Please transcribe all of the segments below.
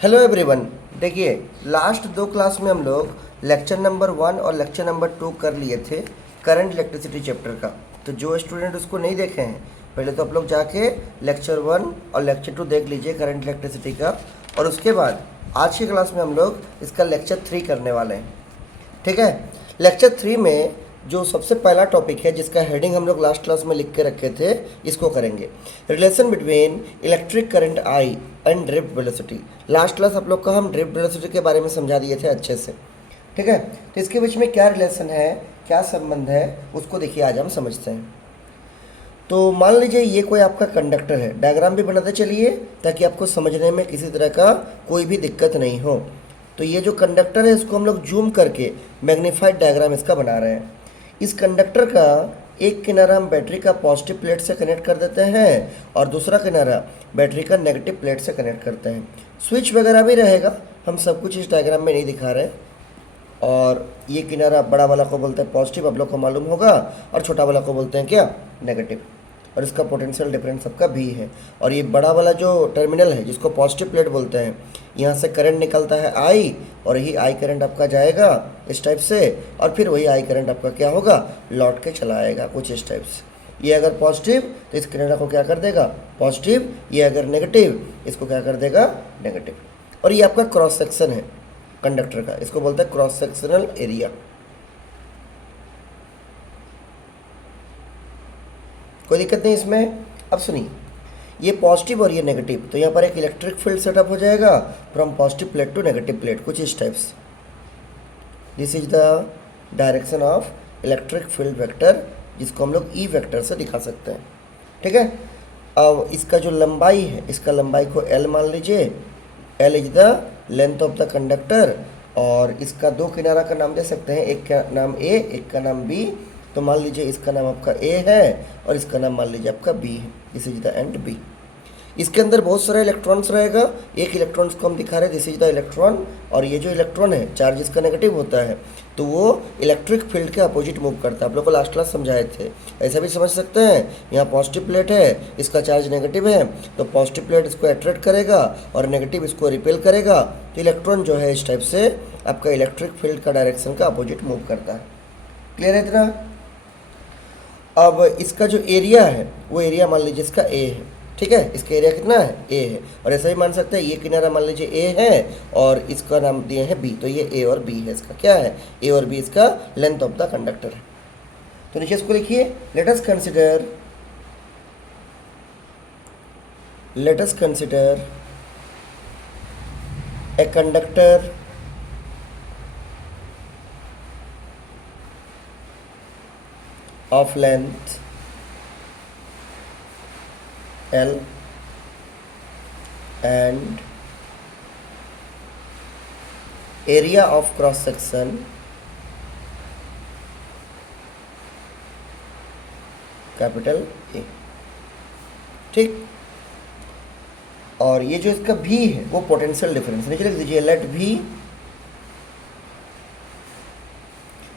Hello everyone. देखिए, last दो class में हम लोग लेक्चर नंबर 1 और लेक्चर नंबर 2 कर लिए थे करंट इलेक्ट्रिसिटी चैप्टर का। तो जो स्टूडेंट उसको नहीं देखे हैं, पहले तो आप लोग जाके लेक्चर 1 और लेक्चर 2 देख लीजिए करंट इलेक्ट्रिसिटी का, और उसके बाद आज की क्लास में हम लोग इसका लेक्चर 3 करने वाले हैं। ठीक है। लेक्चर 3 में जो सबसे पहला टॉपिक है, जिसका हेडिंग हम लोग लास्ट क्लास में लिख के रखे थे, इसको करेंगे। Relation between electric current I and drift velocity. Last class आप लोग को हम ड्रिफ्ट वेलोसिटी के बारे में समझा दिए थे अच्छे से। ठीक है। तो इसके बीच में क्या रिलेशन है, क्या संबंध है, उसको देखिए आज हम समझते हैं। तो मान लीजिए ये कोई आपका कंडक्टर है, डायग्राम भी बनाते चलिए ताकि आपको समझने में किसी तरह का कोई भी दिक्कत नहीं हो। तो ये जो कंडक्टर है इसको हम लोग जूम करके मैग्नीफाइड डायग्राम इसका बना रहे हैं। इस कंडक्टर का एक किनारा हम बैटरी का पॉजिटिव प्लेट से कनेक्ट कर देते हैं और दूसरा किनारा बैटरी का नेगेटिव प्लेट से कनेक्ट करते हैं। स्विच वगैरह भी रहेगा, हम सब कुछ इस डायग्राम में नहीं दिखा रहे। और ये किनारा बड़ा वाला को बोलते हैं पॉजिटिव, आप लोग को मालूम होगा, और छोटा वाला को बोलते हैं क्या, नेगेटिव। और इसका पोटेंशियल डिफरेंस सबका भी है। और ये बड़ा वाला जो टर्मिनल है जिसको पॉजिटिव प्लेट बोलते हैं, यहाँ से करंट निकलता है आई, और यही आई करंट आपका जाएगा इस टाइप से, और फिर वही आई करंट आपका क्या होगा, लौट के चला आएगा कुछ इस टाइप से। ये अगर पॉजिटिव तो इस किनारा को क्या कर देगा, पॉजिटिव। ये अगर नेगेटिव, इसको क्या कर देगा, नेगेटिव। और ये आपका क्रॉस सेक्शन है कंडक्टर का, इसको बोलते हैं क्रॉस सेक्शनल एरिया। कोई दिक्कत नहीं इसमें। अब सुनिए, ये पॉजिटिव और ये नेगेटिव, तो यहाँ पर एक इलेक्ट्रिक फील्ड सेटअप हो जाएगा from positive plate to negative plate, कुछ इस टाइप से। This is the direction of electric field vector, जिसको हम लोग ई वेक्टर से दिखा सकते हैं। ठीक है। अब इसका जो लंबाई है, इसका लंबाई को एल मान लीजिए। L is the length of the conductor, और इसका दो किनारा का नाम दे सकते हैं, एक का नाम ए, एक का नाम बी। तो मान लीजिए इसका नाम आपका ए है और इसका नाम मान लीजिए आपका बी है। This is the end B. इसके अंदर बहुत सारे इलेक्ट्रॉन्स रहेगा। एक इलेक्ट्रॉन्स को हम दिखा रहे हैं, दिस इज द इलेक्ट्रॉन। और ये जो इलेक्ट्रॉन है, चार्ज इसका नेगेटिव होता है, तो वो इलेक्ट्रिक फील्ड के अपोजिट मूव करता है। आप लोग को लास्ट क्लास समझाए थे, ऐसा भी समझ सकते हैं। यहाँ पॉजिटिव प्लेट है, इसका चार्ज नेगेटिव है, तो पॉजिटिव प्लेट इसको अट्रैक्ट करेगा और नेगेटिव इसको रिपेल करेगा। तो इलेक्ट्रॉन जो है इस टाइप से आपका इलेक्ट्रिक फील्ड का डायरेक्शन का अपोजिट मूव करता है। क्लियर है इतना। अब इसका जो एरिया है वो एरिया मान लीजिए इसका ए है। ठीक है। इसका एरिया कितना है, ए है। और ऐसा ही मान सकते हैं, ये किनारा मान लीजिए ए है और इसका नाम दिए हैं बी, तो ये ए और बी है। इसका क्या है, ए और बी इसका लेंथ ऑफ द कंडक्टर है। तो नीचे इसको लिखिए, let us consider a conductor of length L and area of cross section capital A। ठीक। और ये जो इसका V है वो पोटेंशियल डिफरेंस, नीचे लिख दीजिए, let V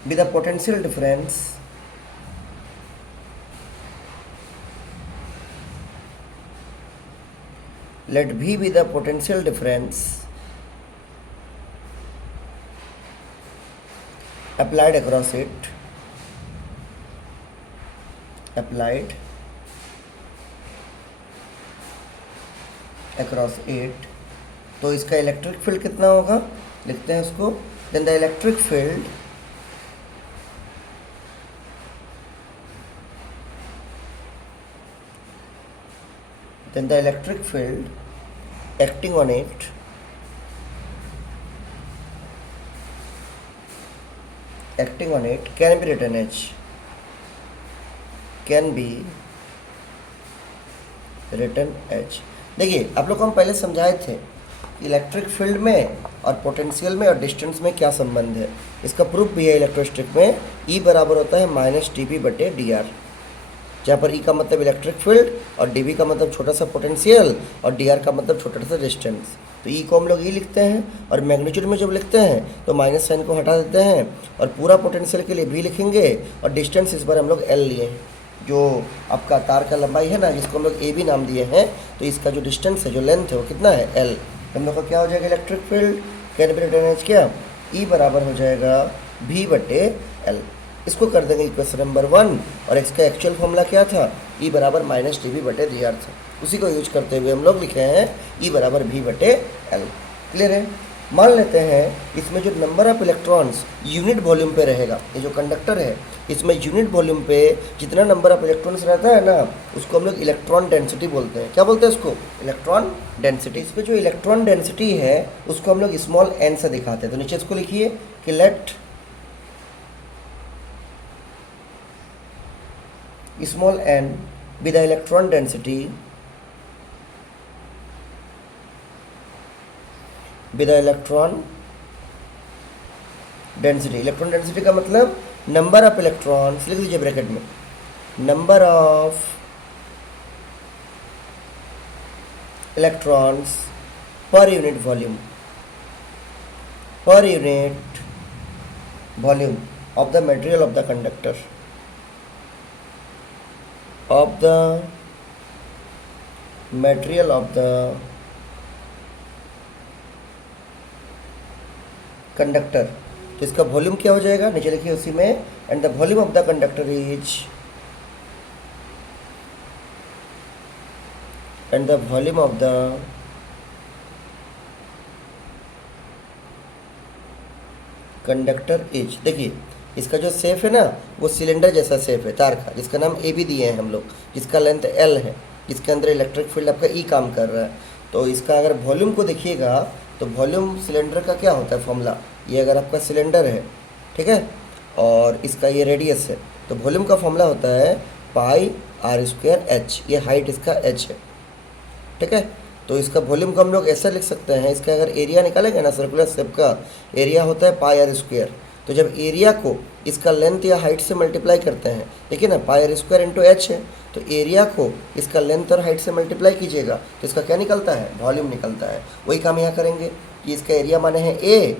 be the potential difference let V be the potential difference applied across it, तो इसका इलेक्ट्रिक फील्ड कितना होगा, लिखते हैं उसको। then the electric field acting on it can be written as देखिए, आप लोग को हम पहले समझाए थे इलेक्ट्रिक फील्ड में और पोटेंशियल में और डिस्टेंस में क्या संबंध है। इसका प्रूफ भी है इलेक्ट्रोस्टैटिक में। E बराबर होता है -dp/dr, जहाँ पर E का मतलब इलेक्ट्रिक फील्ड और dv का मतलब छोटा सा पोटेंशियल और dr का मतलब छोटा सा डिस्टेंस। तो E को हम लोग E लिखते हैं, और मैग्नीट्यूड में जब लिखते हैं तो माइनस साइन को हटा देते हैं और पूरा पोटेंशियल के लिए V लिखेंगे। और डिस्टेंस इस बार हम लोग L लिए हैं, जो आपका तार का लंबाई है ना, जिसको हम लोग AB नाम दिए हैं। तो इसका जो डिस्टेंस है, जो लेंथ है, वो कितना है, L। हम लोग का क्या हो जाएगा electric field can be written as क्या ई बराबर हो जाएगा भी बटे एल। इसको कर देंगे इक्वेशन नंबर 1 और इसका एक्चुअल फॉर्मूला क्या था ई बराबर माइनस टी वी बटे डी आर था। उसी को यूज करते हुए हम लोग लिखे हैं ई बराबर भी बटे एल। क्लियर है। मान लेते हैं इसमें जो number of electrons unit volume पे रहेगा, ये जो कंडक्टर है इसमें यूनिट वॉल्यूम पे जितना नंबर ऑफ इलेक्ट्रॉन्स रहता है ना उसको हम लोग इलेक्ट्रॉन डेंसिटी बोलते हैं। क्या बोलते हैं उसको इलेक्ट्रॉन डेंसिटी। इस पर जो इलेक्ट्रॉन डेंसिटी है उसको हम लोग स्मॉल एन से दिखाते हैं। तो नीचे इसको लिखिए कि let small n be the electron density with electron density. Electron density का मतलब नंबर ऑफ इलेक्ट्रॉन्स, लिख लीजिए ब्रैकेट में, number of electrons per unit volume, per unit volume of the material of the conductor, of the material of the conductor. तो इसका volume क्या हो जाएगा नीचे लिखिए उसी में, and the volume of the conductor is, and the volume of the conductor is. देखिए इसका जो शेप है ना वो सिलेंडर जैसा शेप है तार का, जिसका नाम ए भी दिए हैं हम लोग, जिसका लेंथ एल है, जिसके अंदर इलेक्ट्रिक फील्ड आपका ई काम कर रहा है। तो इसका अगर वॉल्यूम को देखिएगा तो वॉल्यूम सिलेंडर का क्या होता है फॉर्मूला, ये अगर आपका सिलेंडर है ठीक है और इसका ये रेडियस है तो वॉल्यूम का फॉर्मूला होता है पाई आर स्क्वायर एच। ये हाइट इसका एच है ठीक है। तो इसका वॉल्यूम को हम लोग ऐसा लिख सकते हैं, इसका अगर एरिया निकालेंगे ना सर्कुलर शेप का एरिया होता है पाई आर स्क्वायर। तो जब एरिया को इसका लेंथ या हाइट से मल्टीप्लाई करते हैं, देखिए ना पाई आर स्क्वायर इंटू एच है, तो एरिया को इसका लेंथ और हाइट से मल्टीप्लाई कीजिएगा तो इसका क्या निकलता है वॉल्यूम निकलता है। वही काम यहाँ करेंगे कि इसका एरिया माने है ए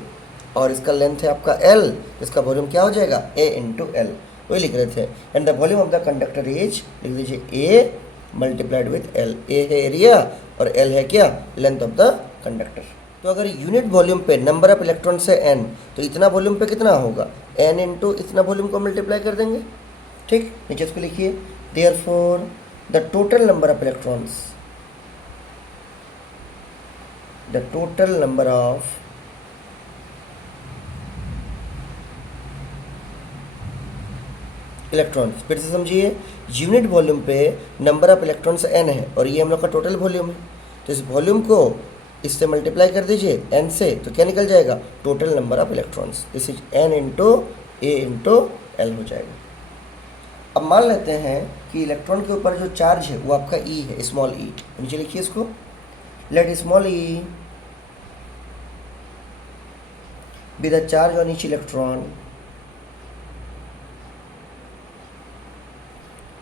और इसका लेंथ है आपका एल, इसका वॉल्यूम क्या हो जाएगा ए इंटू एल, वही लिख रहे थे। And the volume of the conductor is, लिख दीजिए ए मल्टीप्लाइड विथ एल। ए है एरिया और एल है क्या लेंथ ऑफ द कंडक्टर। तो अगर यूनिट वॉल्यूम पे नंबर ऑफ इलेक्ट्रॉन से एन, तो इतना वॉल्यूम पे कितना होगा एन इंटू इतना वॉल्यूम को मल्टीप्लाई कर देंगे ठीक। नीचे इसको लिखिए therefore the total number of electrons, the total number of electrons. फिर से समझिए यूनिट वॉल्यूम पे नंबर ऑफ इलेक्ट्रॉन्स एन है और ये हम लोग का टोटल वॉल्यूम है। तो इस वॉल्यूम को इससे मल्टीप्लाई कर दीजिए एन से, तो क्या निकल जाएगा total number of electrons. This is an into A into L हो जाएगा। अब मान लेते हैं कि इलेक्ट्रॉन के ऊपर जो चार्ज है वो आपका ई है, स्मॉल ई। नीचे लिखिए इसको, let small E be the charge on each electron,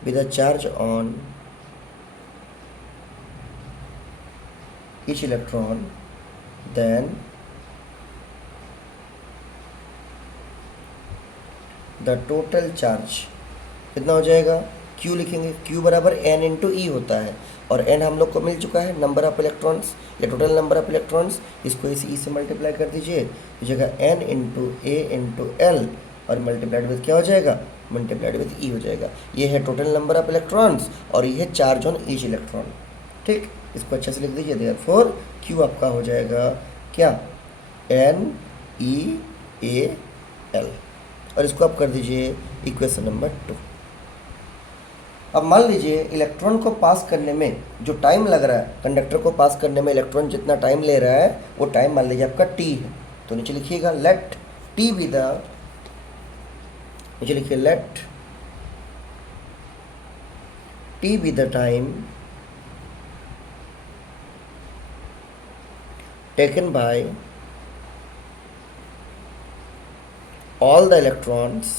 with a charge on each electron, then the total charge कितना हो जाएगा Q लिखेंगे, Q बराबर n इंटू ई होता है और n हम लोग को मिल चुका है नंबर ऑफ इलेक्ट्रॉन्स या टोटल नंबर ऑफ इलेक्ट्रॉन्स। इसको इस ई से मल्टीप्लाई कर दीजिए, जगह n इंटू ए इंटू एल और मल्टीप्लाइड विथ क्या हो जाएगा मल्टीप्लाइड विथ ई हो जाएगा। ये है टोटल नंबर ऑफ इलेक्ट्रॉन्स और ये है चार्ज ऑन ईच इलेक्ट्रॉन ठीक। इसको अच्छे से लिख दीजिए देयरफॉर क्यू आपका हो जाएगा क्या एन ई ए एल और इसको आप कर दीजिए इक्वेशन नंबर 2। अब मान लीजिए इलेक्ट्रॉन को पास करने में जो टाइम लग रहा है, कंडक्टर को पास करने में इलेक्ट्रॉन जितना टाइम ले रहा है वो टाइम मान लीजिए आपका टी है। तो नीचे लिखिएगा लेट टी बी द, नीचे लिखिए let T be the time taken by all the electrons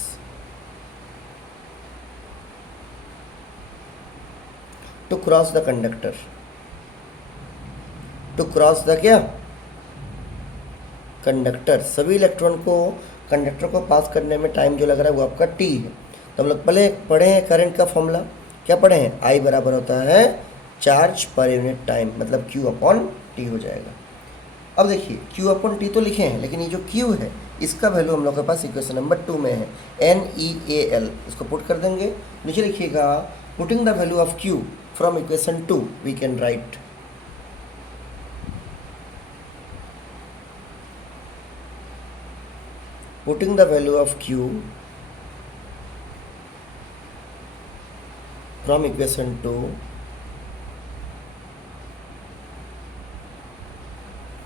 to cross the conductor, to cross the क्या कंडक्टर। सभी इलेक्ट्रॉन को कंडक्टर को पास करने में टाइम जो लग रहा है वो आपका टी है। तो हम लोग पहले पढ़े हैं करंट का फॉर्मूला, क्या पढ़े हैं आई बराबर होता है चार्ज पर यूनिट टाइम, मतलब क्यू अपॉन टी हो जाएगा। अब देखिए Q अपॉन T तो लिखे हैं, लेकिन ये जो Q है इसका वैल्यू हम लोग के पास इक्वेशन नंबर 2 में है, NEAL, इसको पुट कर देंगे। नीचे लिखिएगा putting the value of Q from equation 2 we can write putting the value of Q from equation 2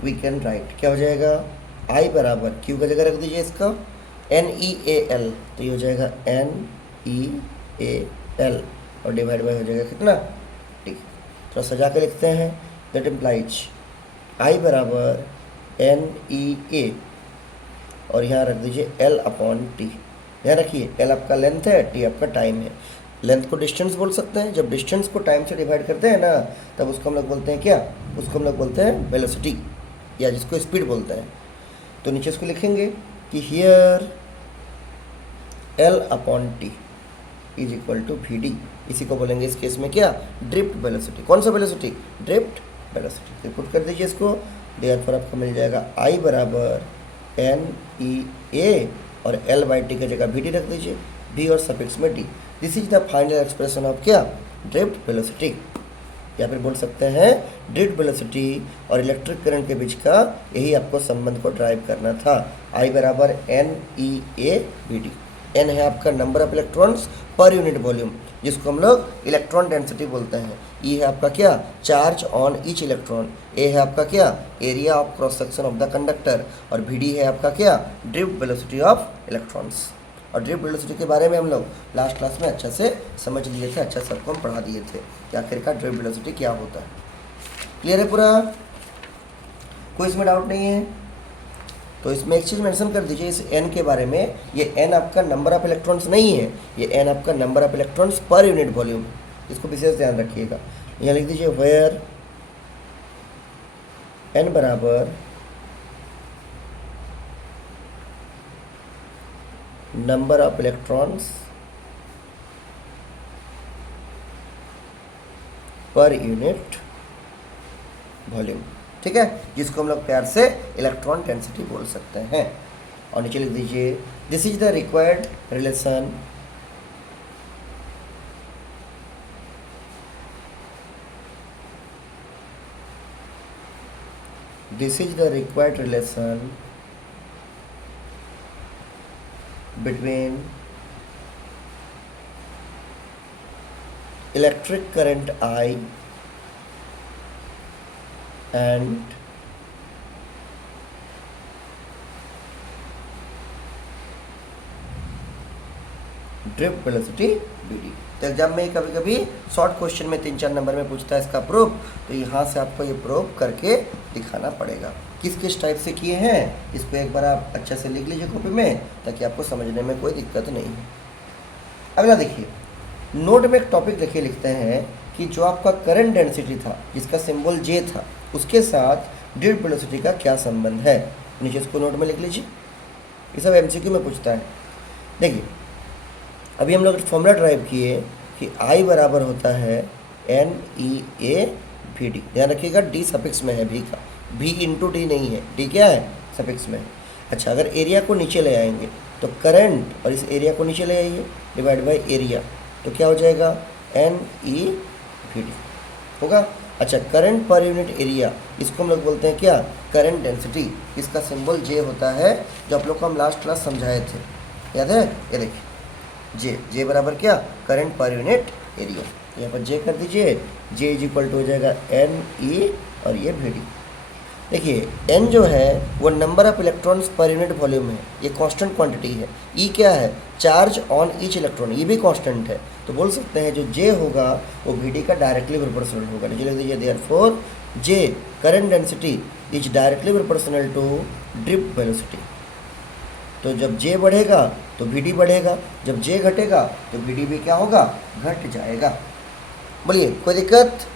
we can write, क्या हो जाएगा, I बराबर Q का जगह रख दीजिए इसका NEAL, तो ये हो जाएगा NEAL और डिवाइड बाय हो जाएगा कितना, ठीक, थोड़ा सजा के लिखते हैं, दैट इम्प्लाइज I बराबर NEA और यहाँ रख दीजिए L अपॉन टी। ध्यान रखिए L आपका लेंथ है, T आपका टाइम है। लेंथ को डिस्टेंस बोल सकते हैं, जब डिस्टेंस को टाइम से डिवाइड करते हैं ना तब उसको हम लोग बोलते हैं क्या, उसको हम लोग बोलते हैं वेलोसिटी या जिसको स्पीड बोलते हैं। तो नीचे इसको लिखेंगे कि here L upon T is equal to VD, इसी को बोलेंगे इस केस में क्या, ड्रिफ्ट वेलोसिटी। कौन सा वेलोसिटी, ड्रिफ्ट वेलोसिटी। तो पुट कर दीजिए इसको, देयरफॉर आपको मिल जाएगा I बराबर NEA और L बाई टी की जगह VD रख दीजिए, V और सफिक्स में D। This is the final expression of क्या, ड्रिफ्ट वेलोसिटी, या फिर बोल सकते हैं ड्रिफ्ट वेलोसिटी और इलेक्ट्रिक करंट के बीच का यही आपको संबंध को ड्राइव करना था। I बराबर NEA VD। N है आपका number of electrons per unit volume, जिसको हम लोग इलेक्ट्रॉन डेंसिटी बोलते हैं। E है आपका क्या, charge on each electron. A है आपका क्या, area of cross section of the conductor. और VD है आपका क्या, ड्रिफ्ट वेलोसिटी ऑफ इलेक्ट्रॉन्स। और ड्रिफ्ट वेलोसिटी के बारे में हम लोग लास्ट क्लास में अच्छा से समझ लिए थे, अच्छा सबको हम पढ़ा दिए थे कि आखिरकार ड्रिफ्ट वेलोसिटी क्या होता है। क्लियर है पूरा, कोई इसमें डाउट नहीं है? तो इसमें एक चीज़ मेंशन कर दीजिए इस n के बारे में, ये n आपका नंबर ऑफ इलेक्ट्रॉन्स नहीं है, ये n आपका number of electrons per unit volume, इसको विशेष ध्यान रखिएगा। यहाँ लिख दीजिए वेयर n बराबर number of electrons per unit volume, ठीक है, जिसको हम लोग प्यार से इलेक्ट्रॉन डेंसिटी बोल सकते हैं। और नीचे लिख दीजिए this is the required relation between electric current I and drift velocity BD। तो एग्जाम में कभी कभी शॉर्ट क्वेश्चन में 3-4 नंबर में पूछता है इसका प्रूफ, तो यहाँ से आपको ये प्रूफ करके दिखाना पड़ेगा। किस किस टाइप से किए हैं इसको एक बार आप अच्छे से लिख लीजिए कॉपी में, ताकि आपको समझने में कोई दिक्कत नहीं है। अगला देखिए, नोट में एक टॉपिक देखिए लिखते हैं कि जो आपका करंट डेंसिटी था जिसका सिंबल J था, उसके साथ ड्रिफ्ट वेलोसिटी का क्या संबंध है। नीचे इसको नोट में लिख लीजिए, ये सब MCQ में पूछता है। देखिए अभी हम लोग फॉर्मूला ड्राइव किए कि I बराबर होता है NEA VD। ध्यान रखिएगा D सफिक्स में है V का, V इंटू D नहीं है, D क्या है, सफिक्स में है। अच्छा, अगर एरिया को नीचे ले आएंगे तो करंट और इस एरिया को नीचे ले आइए, डिवाइड बाय एरिया, तो क्या हो जाएगा NE VD होगा। अच्छा, करंट पर यूनिट एरिया, इसको हम लोग बोलते हैं क्या, करंट डेंसिटी। इसका सिंबल J होता है, जो आप लोग को हम लास्ट क्लास समझाए थे, याद है, ये देखिए J बराबर क्या, करंट पर यूनिट एरिया। यहाँ पर J कर दीजिए, J इज इक्वल टू हो जाएगा NE और ये VD। देखिए N जो है वो number of electrons per unit volume है, ये कांस्टेंट क्वांटिटी है। E क्या है, चार्ज ऑन ईच इलेक्ट्रॉन, ये भी कांस्टेंट है। तो बोल सकते हैं जो J होगा वो VD का डायरेक्टली प्रोपोर्शनल होगा। नीचे लिख दीजिए therefore J current density is directly proportional to drift velocity. तो जब J बढ़ेगा तो VD बढ़ेगा, जब J घटेगा तो VD भी क्या होगा, घट जाएगा। बोलिए कोई दिक्कत?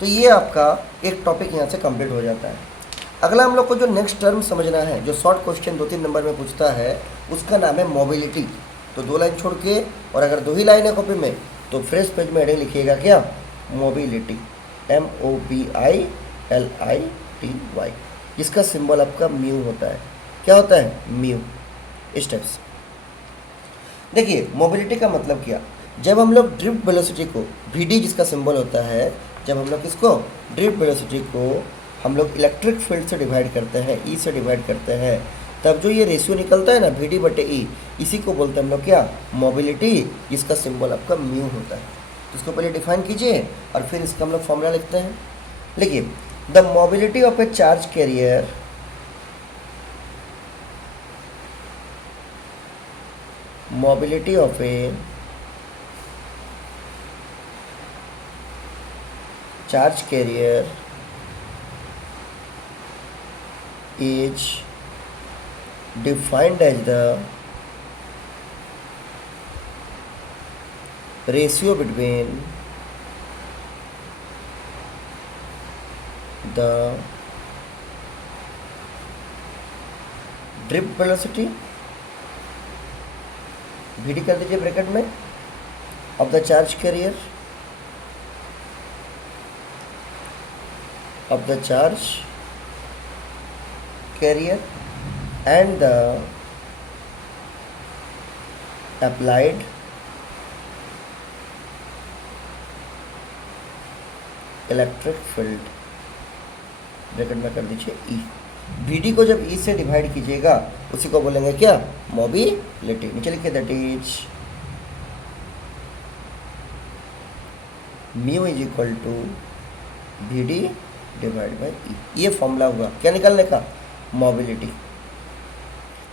तो ये आपका एक टॉपिक यहाँ से कंप्लीट हो जाता है। अगला हम लोग को जो नेक्स्ट टर्म समझना है, जो शॉर्ट क्वेश्चन 2-3 नंबर में पूछता है, उसका नाम है मोबिलिटी। तो 2 लाइन छोड़ के, और अगर 2 ही लाइन है कॉपी में तो फ्रेश पेज में हेडिंग लिखिएगा क्या, मोबिलिटी, MOBILITY। टी वाई, जिसका सिंबल आपका म्यू होता है। क्या होता है? म्यू। इस टाइप से देखिए मोबिलिटी का मतलब क्या, जब हम लोग ड्रिफ्ट वेलोसिटी को वी डी जिसका सिंबल होता है, जब हम लोग इसको ड्रिफ्ट वेलोसिटी को हम लोग इलेक्ट्रिक फील्ड से डिवाइड करते हैं, ई से डिवाइड करते हैं, तब जो ये रेशियो निकलता है ना वी डी बटे ई, इसी को बोलते हैं हम लोग क्या? मोबिलिटी, जिसका सिंबल आपका म्यू होता है। तो इसको पहले डिफाइन कीजिए और फिर इसका हम लोग फॉर्मूला लिखते हैं। लिखिए the mobility of A charge carrier mobility of a charge carrier is defined as the ratio between the drift velocity, V D कर दीजिए ब्रैकेट में, of the charge carrier, of the charge carrier and the applied electric field, bracket में कर दीजिए ई। We D को जब ई से divide कीजिएगा उसी को बोलेंगे क्या? मोबिलिटी। नीचे लिखिए that is mu is equal to V D divide by E. ये फॉर्मूला हुआ क्या निकालने का? मोबिलिटी।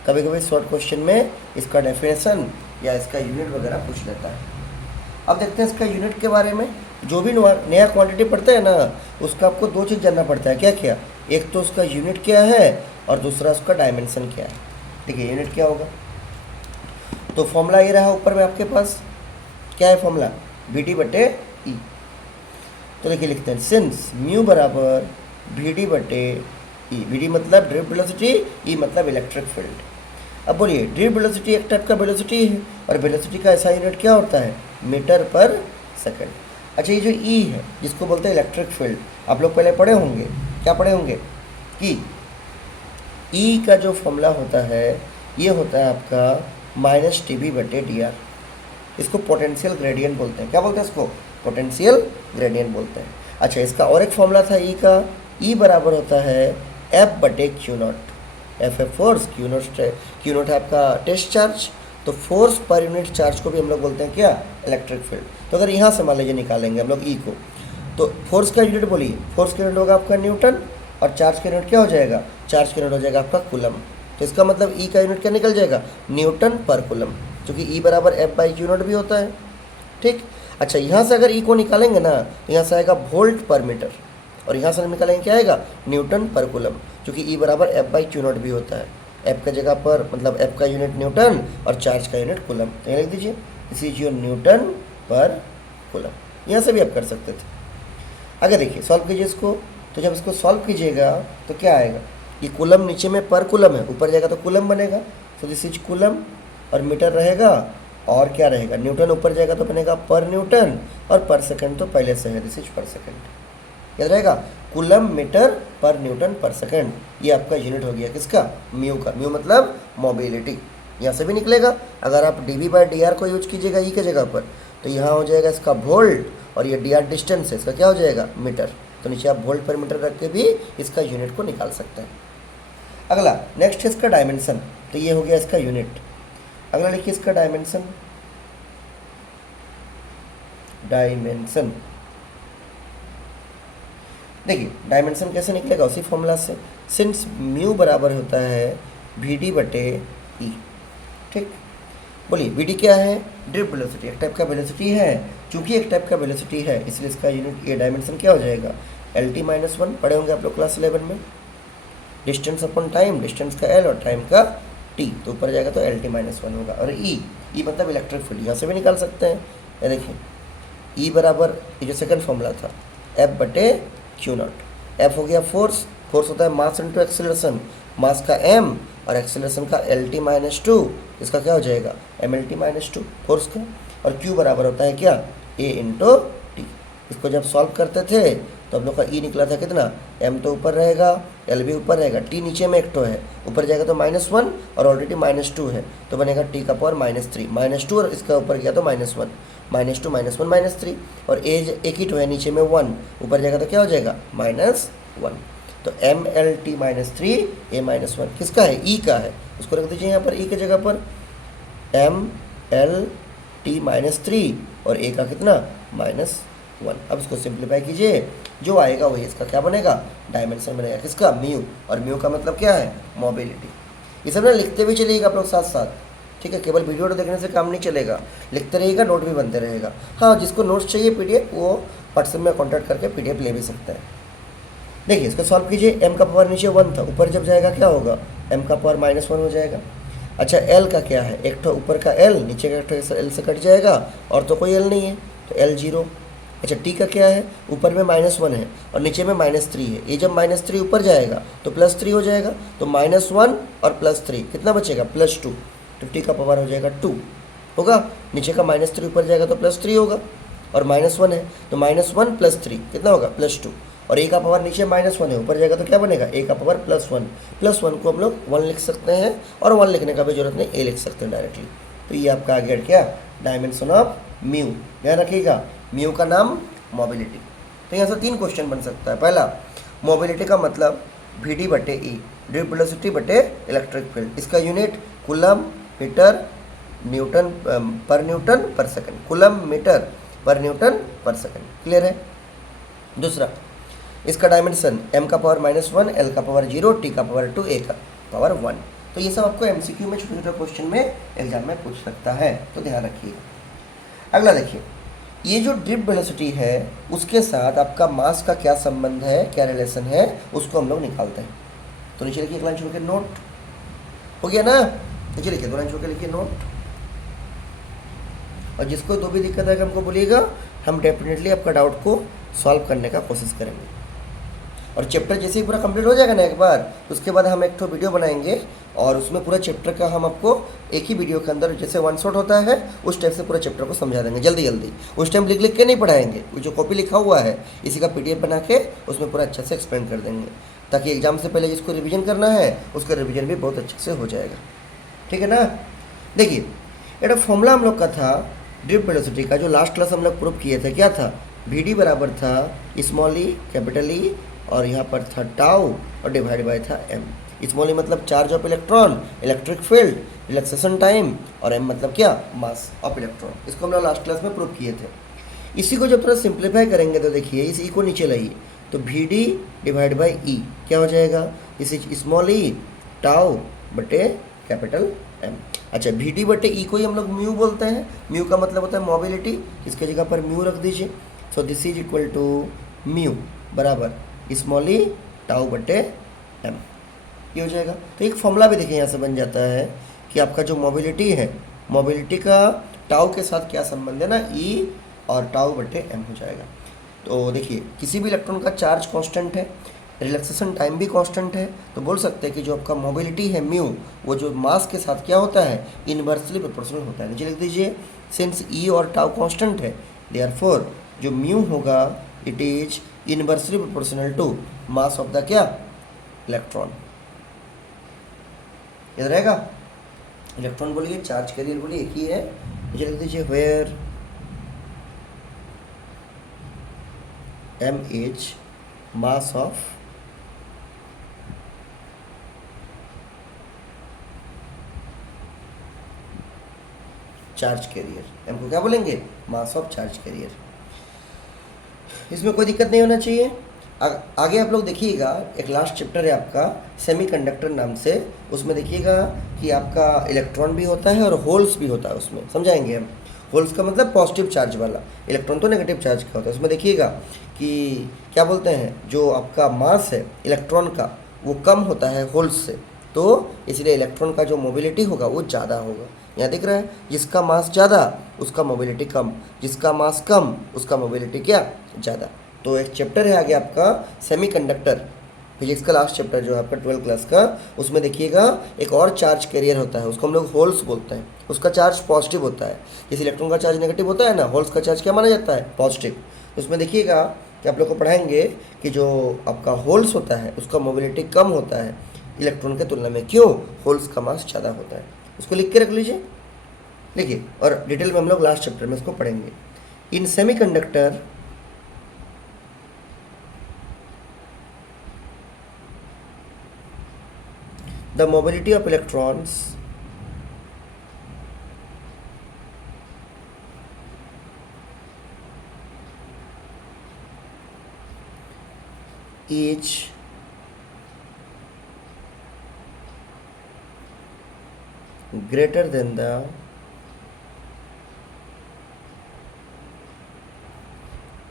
कभी कभी शॉर्ट क्वेश्चन में इसका डेफिनेशन या इसका यूनिट वगैरह पूछ लेता है। अब देखते हैं इसका यूनिट के बारे में। जो भी नया क्वांटिटी पढ़ता है ना, उसका आपको दो चीज़ जानना पड़ता है। क्या क्या? एक तो उसका यूनिट क्या है और दूसरा उसका डायमेंशन क्या है। ठीक है, यूनिट क्या होगा? तो फॉर्मूला ये रहा ऊपर में आपके पास। क्या है फॉर्मूला? वी डी बटे ई। तो देखिए लिखते हैं सिंस म्यू बराबर वी डी बटे ई। वी डी मतलब ड्रिफ्ट वेलोसिटी, ई मतलब इलेक्ट्रिक फील्ड। अब बोलिए ड्रिफ्ट वेलोसिटी एक टाइप का वेलोसिटी है और वेलोसिटी का ऐसा यूनिट क्या होता है? मीटर पर सेकंड। अच्छा, ये जो ई है जिसको बोलते हैं इलेक्ट्रिक फील्ड, आप लोग पहले पढ़े होंगे। क्या पढ़े होंगे? कि ई का जो फॉर्मूला होता है ये होता है आपका माइनस टी बी बटे डी आर। इसको पोटेंशियल ग्रेडियंट बोलते हैं। क्या बोलते हैं इसको? पोटेंशियल ग्रेडियंट बोलते हैं। अच्छा, इसका और एक फॉर्मूला था ई का। ई बराबर होता है एफ बटे क्यू नॉट। एफ है फोर्स, क्यू नॉट है आपका टेस्ट चार्ज। तो फोर्स पर यूनिट चार्ज को भी हम लोग बोलते हैं क्या? Electric field. तो अगर यहाँ से मान लीजिए निकालेंगे हम लोग ई को, तो फोर्स का यूनिट बोलिए, फोर्स का यूनिट होगा आपका न्यूटन और चार्ज का यूनिट क्या हो जाएगा? चार्ज का यूनिट हो जाएगा आपका कूलम। तो इसका मतलब ई का यूनिट क्या निकल जाएगा? न्यूटन पर कूलम, क्योंकि ई बराबर एफ बाई क्यू नॉट भी होता है। ठीक। अच्छा, यहाँ से अगर ई को निकालेंगे ना तो यहाँ से आएगा वोल्ट पर मीटर और यहाँ से निकालेंगे क्या आएगा? न्यूटन पर कूलम, क्योंकि ई बराबर एफ बाई क्यू नॉट भी होता है। एफ का जगह पर मतलब एफ का यूनिट न्यूटन और चार्ज का यूनिट कूलम। तो यहाँ लिख दीजिए दिस इज योर न्यूटन पर कूलम। यहाँ से भी आप कर सकते थे। अगर देखिए सॉल्व कीजिए इसको, तो जब इसको सॉल्व कीजिएगा तो क्या आएगा? ये कूलम नीचे में पर कूलम है, ऊपर जाएगा तो कूलम बनेगा। तो दिस इज कूलम और मीटर रहेगा और क्या रहेगा? न्यूटन ऊपर जाएगा तो बनेगा पर न्यूटन और पर सेकंड तो पहले से है, दिस इज पर सेकंड। याद रहेगा कूलम मीटर पर न्यूटन पर सेकंड। ये आपका यूनिट हो गया किसका? म्यू का। म्यू मतलब मोबिलिटी। यहाँ से भी निकलेगा। अगर आप D V by D R को यूज कीजिएगा ई के जगह पर, तो यहाँ हो जाएगा इसका वोल्ट और ये डी आर डिस्टेंस है, इसका क्या हो जाएगा? मीटर। तो नीचे आप वोल्ट पर मीटर रख के भी इसका यूनिट को निकाल सकते हैं। अगला नेक्स्ट है इसका डायमेंशन। तो ये हो गया इसका यूनिट। अगला लिखिए इसका डायमेंशन। डायमेंशन देखिए डायमेंशन कैसे निकलेगा? उसी फॉर्मूला से। सिंस म्यू बराबर होता है वी डी बटे ई। ठीक, बोलिए वी डी क्या है? ड्रिफ्ट वेलोसिटी, एक टाइप का वेलोसिटी है। चूंकि एक टाइप का वेलोसिटी है इसलिए इसका यूनिट ये डायमेंशन क्या हो जाएगा? L T minus one. पढ़े होंगे आप लोग क्लास 11 में। डिस्टेंस अपॉन टाइम, डिस्टेंस का एल और टाइम का टी, तो ऊपर जाएगा तो एल टी माइनस वन होगा। और ई मतलब इलेक्ट्रिक फील्ड, यहाँ से भी निकाल सकते हैं। ये देखिए ई बराबर ये जो सेकंड फॉर्मूला था एफ बटे क्यू नॉट। एफ हो गया फोर्स, फोर्स होता है मास इंटू एक्सेलरेशन, मास का एम और एक्सेलरेशन का एल टी माइनस टू, इसका क्या हो जाएगा? M L T minus two force का। और क्यू बराबर होता है क्या? A into T. इसको जब सॉल्व करते थे तो हम लोग का ई निकला था कितना, एम तो ऊपर रहेगा, एल भी ऊपर रहेगा, टी नीचे में एक तो है, ऊपर जाएगा तो -1 और ऑलरेडी -2 है, तो बनेगा टी का पावर -3, -2 और इसका ऊपर गया तो -1, -2 -1 -3, और एज एक ही तो है, नीचे में 1, ऊपर जाएगा तो क्या हो जाएगा -1। तो एम एल टी -3 ए -1 किसका है, ई का है, उसको रख दीजिए यहाँ पर ई की जगह पर, एम एल टी -3 और ए का कितना -1। अब इसको सिंप्लीफाई कीजिए, जो आएगा वही इसका क्या बनेगा, डायमेंशन बनेगा, किसका, म्यू, और म्यू का मतलब क्या है, मोबिलिटी। ये सब ना लिखते भी चलिएगा आप लोग साथ साथ, ठीक है, केवल वीडियो देखने से काम नहीं चलेगा, लिखते रहिएगा, नोट भी बनते रहेगा। हाँ, जिसको नोट्स चाहिए पीडीएफ वो व्हाट्सएप में कॉन्टैक्ट करके पीडीएफ ले भी सकते हैं। देखिए इसको सॉल्व कीजिए, एम का पावर नीचे 1 था, ऊपर जब जाएगा क्या होगा, एम का पावर -1 हो जाएगा। अच्छा एल का क्या है, एक तो ऊपर का एल, नीचे का एक तो एल से कट जाएगा, और तो कोई एल नहीं है, तो एल 0। अच्छा टी का क्या है, ऊपर में -1 है और नीचे में -3 है, ये जब -3 ऊपर जाएगा तो +3 हो जाएगा, तो -1 और +3 कितना बचेगा, +2, तो टी का पावर हो जाएगा 2 होगा, नीचे का -3 ऊपर जाएगा तो +3 होगा, और -1 है तो -1 + 3 कितना होगा, +2, और ए का पावर नीचे -1 है, ऊपर जाएगा तो क्या बनेगा, ए का पावर +1 को हम लोग 1 लिख सकते हैं, और 1 लिखने का भी जरूरत नहीं, ए लिख सकते हैं डायरेक्टली। तो ये आपका आ गया क्या, डायमेंशन ऑफ म्यू। ध्यान रखिएगा, म्यू का नाम मोबिलिटी। तो यहाँ से 3 क्वेश्चन बन सकता है। पहला, मोबिलिटी का मतलब VD/E, ड्रिफ्ट वेलोसिटी बटे इलेक्ट्रिक फील्ड, इसका यूनिट कूलम मीटर न्यूटन पर सेकंड, कूलम मीटर पर न्यूटन पर सेकंड। क्लियर है। दूसरा, इसका डायमेंशन m का पावर -1, l का पावर 0, t का पावर 2, a का पावर 1। तो ये सब आपको MCQ में छोटे छोटे क्वेश्चन में एग्जाम में पूछ सकता है, तो ध्यान रखिएगा। अगला देखिए, ये जो ड्रिफ्ट वेलोसिटी है उसके साथ आपका मास का क्या संबंध है, क्या रिलेशन है, उसको हम लोग निकालते हैं। तो नीचे लिखिए, एक लाइन छोड़ के नोट हो गया ना, नीचे लिखिए 2 लाइन छोड़ के लिखिए नोट। और जिसको तो भी दिक्कत है हमको बोलिएगा, हम डेफिनेटली आपका डाउट को सॉल्व करने का कोशिश करेंगे। और चैप्टर जैसे ही पूरा कंप्लीट हो जाएगा ना एक बार, उसके बाद हम एक तो वीडियो बनाएंगे और उसमें पूरा चैप्टर का हम आपको एक ही वीडियो के अंदर, जैसे 1 शॉट होता है उस टाइप से पूरा चैप्टर को समझा देंगे जल्दी जल्दी। उस टाइम लिख के नहीं पढ़ाएंगे, वो जो कॉपी लिखा हुआ है इसी का PDF बना के उसमें पूरा अच्छे से एक्सप्लेन कर देंगे, ताकि एग्जाम से पहले जिसको रिविजन करना है उसका रिविजन भी बहुत अच्छे से हो जाएगा। ठीक है ना। देखिए, एक फॉर्मूला हम लोग का था ड्रिफ्ट वेलोसिटी का, जो लास्ट क्लास हम लोग प्रूव किए थे। क्या था, VD बराबर था स्मॉल ई कैपिटल ई, और यहाँ पर था टाउ, और डिवाइड बाय था m। स्मॉल ई मतलब charge of electron, electric field, relaxation time, और m मतलब क्या, मास ऑफ इलेक्ट्रॉन। इसको हम लोग लास्ट क्लास में प्रूव किए थे। इसी को जब थोड़ा सिंप्लीफाई करेंगे तो देखिए, इस ई को नीचे लाइए, तो VD डिवाइड बाई ई क्या हो जाएगा, इसे स्मॉल ई टाउ बटे कैपिटल M। अच्छा, VD बटे ई को ही हम लोग म्यू बोलते हैं। म्यू का मतलब होता है मोबिलिटी, इसके जगह पर म्यू रख दीजिए। So this is equal to mu बराबर स्मॉल ई टाउ बटे M, ये हो जाएगा। तो एक फॉर्मूला भी देखिए यहाँ से बन जाता है कि आपका जो मोबिलिटी है, मोबिलिटी का टाउ के साथ क्या संबंध है ना, E और टाउ बटे M हो जाएगा। तो देखिए, किसी भी इलेक्ट्रॉन का चार्ज कांस्टेंट है, रिलैक्सेशन टाइम भी कांस्टेंट है, तो बोल सकते हैं कि जो आपका मोबिलिटी है म्यू, वो जो मास के साथ क्या होता है, इन्वर्सली प्रोपोर्शनल होता है। नीचे लिख दीजिए, सिंस ई और टाउ कांस्टेंट है, देयरफॉर जो म्यू होगा it is inversely proportional to mass of the क्या, इलेक्ट्रॉन। याद रहेगा, इलेक्ट्रॉन बोलिए, चार्ज कैरियर बोलिए, एक ही है। नीचे लिख दीजिए, where m is mass of charge carrier. m को क्या बोलेंगे, मास ऑफ चार्ज कैरियर। इसमें कोई दिक्कत नहीं होना चाहिए। आगे आप लोग देखिएगा, एक लास्ट चैप्टर है आपका सेमीकंडक्टर नाम से, उसमें देखिएगा कि आपका इलेक्ट्रॉन भी होता है और होल्स भी होता है, उसमें समझाएंगे हम। होल्स का मतलब पॉजिटिव चार्ज वाला, इलेक्ट्रॉन तो नेगेटिव चार्ज का होता है। उसमें देखिएगा कि क्या बोलते हैं, जो आपका मास है इलेक्ट्रॉन का वो कम होता है होल्स से, तो इसलिए इलेक्ट्रॉन का जो मोबिलिटी होगा वो ज़्यादा होगा। यहाँ दिख रहा है, जिसका मास ज़्यादा उसका मोबिलिटी कम, जिसका मास कम उसका मोबिलिटी क्या, ज़्यादा। तो एक चैप्टर है आगे आपका सेमीकंडक्टर, फिजिक्स का लास्ट चैप्टर जो है आपका 12th क्लास का, उसमें देखिएगा एक और चार्ज कैरियर होता है, उसको हम लोग होल्स बोलते हैं। उसका चार्ज पॉजिटिव होता है, जैसे इलेक्ट्रॉन का चार्ज नेगेटिव होता है ना, होल्स का चार्ज क्या माना जाता है, पॉजिटिव। उसमें देखिएगा कि आप लोग को पढ़ाएंगे कि जो आपका होल्स होता है उसका मोबिलिटी कम होता है इलेक्ट्रॉन के तुलना में। क्यों? होल्स का मास ज़्यादा होता है। उसको लिख के रख लीजिए, लिखिए, और डिटेल में हम लोग लास्ट चैप्टर में इसको पढ़ेंगे। इन semiconductor the mobility of electrons is greater than the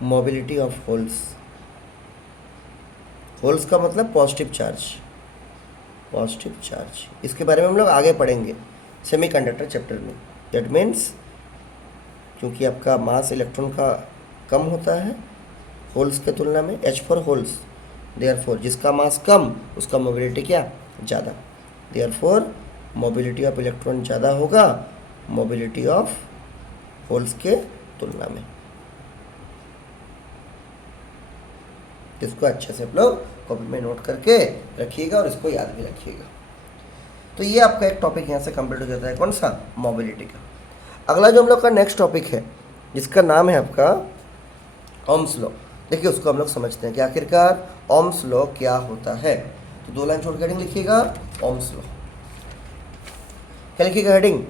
mobility of holes। Holes का मतलब पॉजिटिव चार्ज, पॉजिटिव चार्ज। इसके बारे में हम लोग आगे पढ़ेंगे सेमीकंडक्टर चैप्टर में। दैट मीन्स क्योंकि आपका मास इलेक्ट्रॉन का कम होता है होल्स के तुलना में, H फॉर होल्स, देयरफॉर जिसका मास कम उसका मोबिलिटी क्या? ज़्यादा। देयरफॉर मोबिलिटी ऑफ इलेक्ट्रॉन ज़्यादा होगा मोबिलिटी ऑफ होल्स के तुलना में। इसको अच्छे से आप लोग कॉपी में नोट करके रखिएगा और इसको याद भी रखिएगा। तो ये आपका एक टॉपिक यहाँ से कंप्लीट हो जाता है, कौन सा? मोबिलिटी का। अगला जो हम लोग का नेक्स्ट टॉपिक है जिसका नाम है आपका ओम्स लॉ। देखिए उसको हम लोग समझते हैं कि आखिरकार ओम्स लॉ क्या होता है। तो 2 लाइन छोड़ के हेडिंग लिखिएगा ओम्स लॉ। क्या लिखिएगा हेडिंग?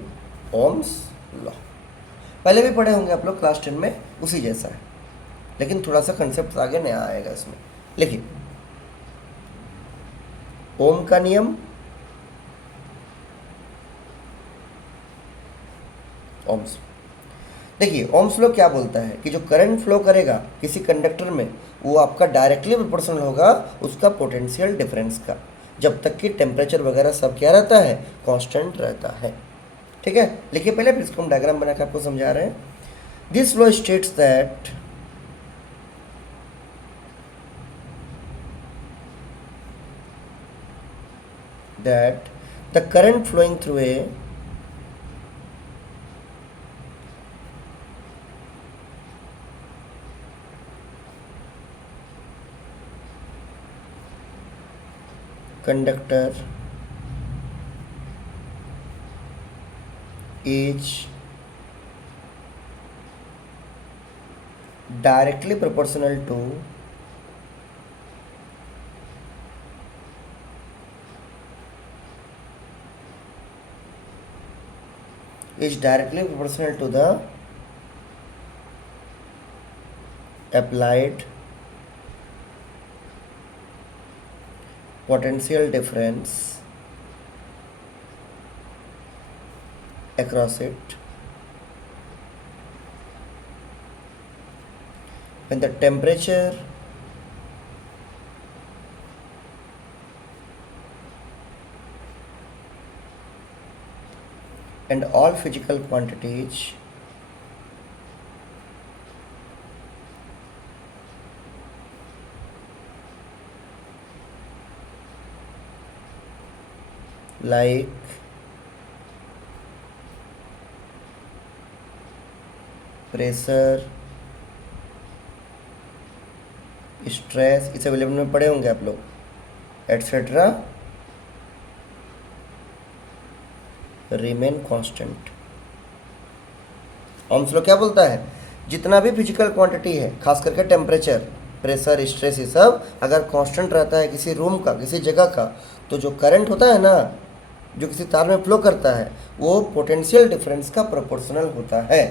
Ohm's law. पहले भी पढ़े होंगे आप लोग क्लास 10 में, उसी जैसा है, लेकिन थोड़ा सा कंसेप्ट आगे नया आएगा इसमें। लिखिए ओम का नियम, ओम्स। देखिए ओम्स लॉ क्या बोलता है कि जो करंट फ्लो करेगा किसी कंडक्टर में वो आपका डायरेक्टली प्रोपोर्शनल होगा उसका पोटेंशियल डिफरेंस का, जब तक कि टेम्परेचर वगैरह सब क्या रहता है? कांस्टेंट रहता है। ठीक है, लिखिए पहले, फिर इसको हम डायग्राम बना के आपको समझा रहे हैं। This law states that the current flowing through a conductor is directly proportional to the applied potential difference across it when the temperature and all physical quantities like pressure, stress, इस available में पढ़े होंगे आप लोग, etcetera remain constant. Ohm's law क्या बोलता है? जितना भी फिजिकल क्वांटिटी है, खास करके टेम्परेचर, प्रेशर, स्ट्रेस, ये सब अगर कांस्टेंट रहता है किसी रूम का, किसी जगह का, तो जो करंट होता है ना, जो किसी तार में फ्लो करता है, वो पोटेंशियल डिफरेंस का प्रोपोर्शनल होता है।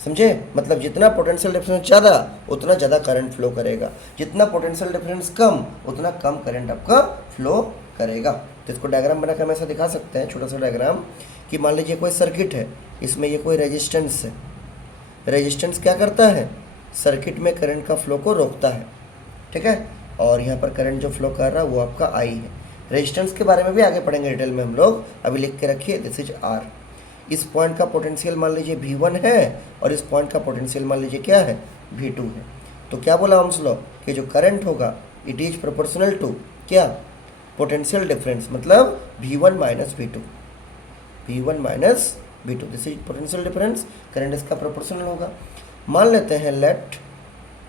समझे? मतलब जितना पोटेंशियल डिफरेंस ज़्यादा उतना ज़्यादा करंट फ्लो करेगा, जितना पोटेंशियल डिफरेंस कम उतना कम करंट आपका फ्लो करेगा। तो इसको डायग्राम बना के हम ऐसा दिखा सकते हैं, छोटा सा डायग्राम, कि मान लीजिए कोई सर्किट है, इसमें ये कोई रेजिस्टेंस है। रेजिस्टेंस क्या करता है? सर्किट में करंट का फ्लो को रोकता है। ठीक है, और यहाँ पर करंट जो फ्लो कर रहा है वो आपका आई है। रेजिस्टेंस के बारे में भी आगे पढ़ेंगे डिटेल में हम लोग, अभी लिख के रखिए, दिस इज आर। इस पॉइंट का पोटेंशियल मान लीजिए V1 है और इस पॉइंट का पोटेंशियल मान लीजिए क्या है? V2 है। तो क्या बोला ओम्स लॉ कि जो करंट होगा इट इज प्रोपोर्शनल टू क्या? पोटेंशियल डिफरेंस, मतलब V1 minus V2, V1 minus V2, this is potential difference, current इसका प्रोपोर्शनल होगा। मान लेते हैं लेट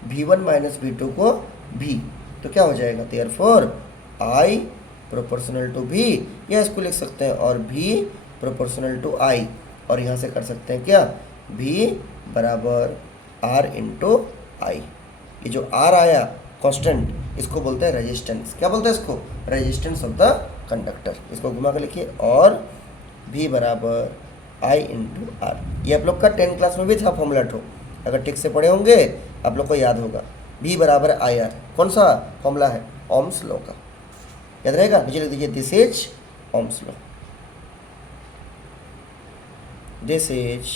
V1 माइनस V2 को V, तो क्या हो जाएगा, therefore I proportional to V, या इसको लिख सकते हैं और V प्रोपोर्शनल टू I, और यहाँ से कर सकते हैं क्या, V बराबर R इंटू आई। ये जो R आया कांस्टेंट, इसको बोलते हैं रेजिस्टेंस। क्या बोलते हैं इसको, रेजिस्टेंस ऑफ द कंडक्टर। इसको घुमा कर लिखिए, और V बराबर I इंटू आर। ये आप लोग का 10 क्लास में भी था फॉर्मूला टू, अगर ठीक से पढ़े होंगे आप लोग को याद होगा। V बराबर आई आर, कौन सा फॉर्मूला है, ओम्स लॉ का, याद रहेगा। नीचे लिख दीजिए this is Ohm's law, this is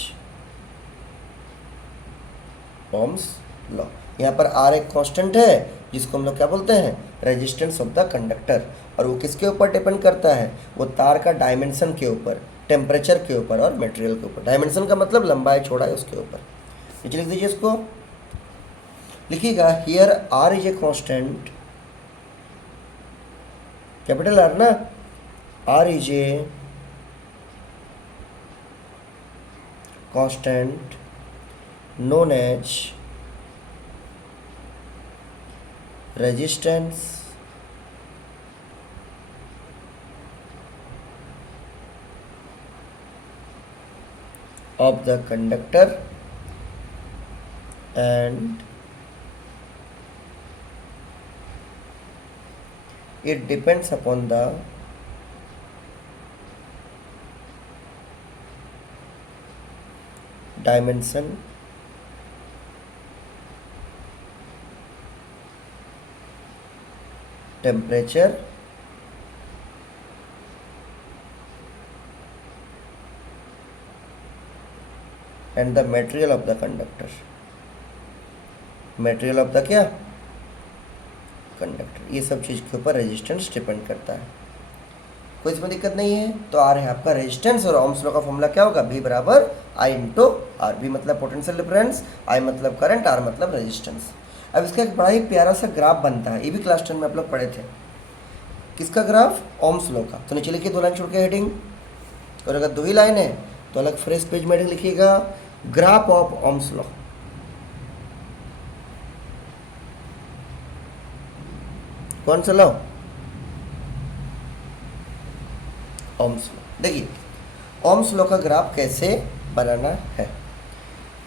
Ohm's law. यहाँ पर R एक कांस्टेंट है जिसको हम लोग क्या बोलते हैं, रेजिस्टेंस ऑफ द कंडक्टर, और वो किसके ऊपर डिपेंड करता है, वो तार का डायमेंशन के ऊपर, टेम्परेचर के ऊपर और मटेरियल के ऊपर। डायमेंशन का मतलब लंबाई चौड़ाई, उसके ऊपर। नीचे लिख दीजिए, इसको लिखिएगा, here R is a constant, capital R ना, R is a constant known as resistance of the conductor and it depends upon the dimension temperature and the material of the conductor, material of the क्या, conductor. ये सब चीज़ के ऊपर resistance depend करता है। कोई इसमें दिक्कत नहीं है। तो आर है आपका रेजिस्टेंस, और ओम्स लॉ का फॉर्मूला क्या होगा, V बराबर I इंटू आर। V मतलब पोटेंशियल डिफरेंस, I मतलब करंट, R मतलब रेजिस्टेंस। अब इसका एक बड़ा ही प्यारा सा ग्राफ बनता है, ये भी क्लास 10 में आप लोग पढ़े थे। किसका ग्राफ, ओम्स लॉ का। तो नीचे लिखिए 2 लाइन छोड़ के हेडिंग, और अगर 2 ही लाइन है तो अलग फ्रेश पेज में लिखिएगा, ग्राफ ऑफ ओम्स लॉ। कौन सा लॉ, ओम्स लॉ। देखिए ओम्स लॉ का ग्राफ कैसे बनाना है।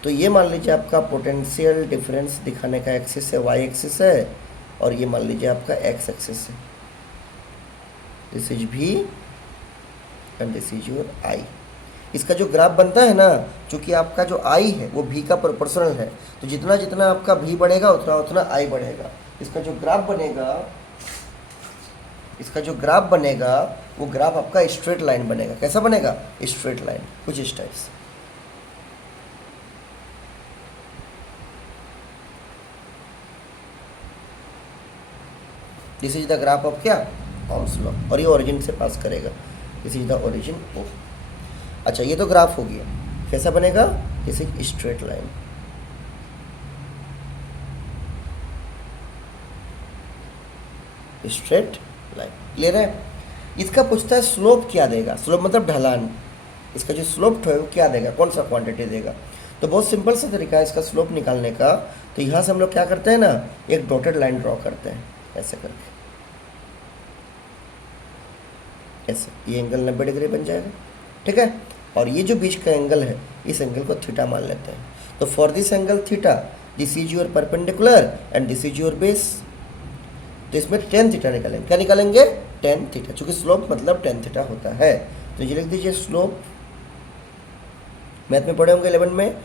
तो ये मान लीजिए आपका पोटेंशियल डिफरेंस दिखाने का एक्सिस है, वाई एक्सिस है, और ये मान लीजिए आपका एक्स एक्सिस है। This is V and this is your I। इसका जो ग्राफ बनता है ना, चूंकि आपका जो I है वो V का प्रोपोर्शनल है, तो जितना जितना आपका V बढ़ेगा उतना उतना I बढ़ेगा। इसका जो ग्राफ बनेगा, इसका जो ग्राफ बनेगा वो ग्राफ आपका स्ट्रेट लाइन बनेगा। कैसा बनेगा, स्ट्रेट लाइन, कुछ इस टाइप से। This is the graph of क्या, ओम्स लॉ, और ये ओरिजिन से पास करेगा। This is the origin O. अच्छा, ये तो ग्राफ हो गया, कैसा बनेगा, this is straight line. Straight line, clear है। इसका पूछता है स्लोप क्या देगा, स्लोप मतलब ढलान। इसका जो स्लोप है वो क्या देगा, कौन सा क्वांटिटी देगा। तो बहुत सिंपल सा तरीका है इसका स्लोप निकालने का। तो यहाँ से हम लोग क्या करते हैं ना, एक डॉटेड लाइन ड्रॉ करते हैं ऐसे करके, ऐसे। ये एंगल 90 डिग्री बन जाएगा, ठीक है। और ये जो बीच का एंगल है, इस एंगल को थीटा मान लेते हैं। तो for this angle theta, this is your perpendicular and this is your base. तो इसमें टेन थीटा निकालेंगे। क्या निकालेंगे, टेन थीटा, चूंकि स्लोप मतलब टेन थीटा होता है। तो ये लिख दीजिए स्लोप, मैथ में पढ़े होंगे 11 में,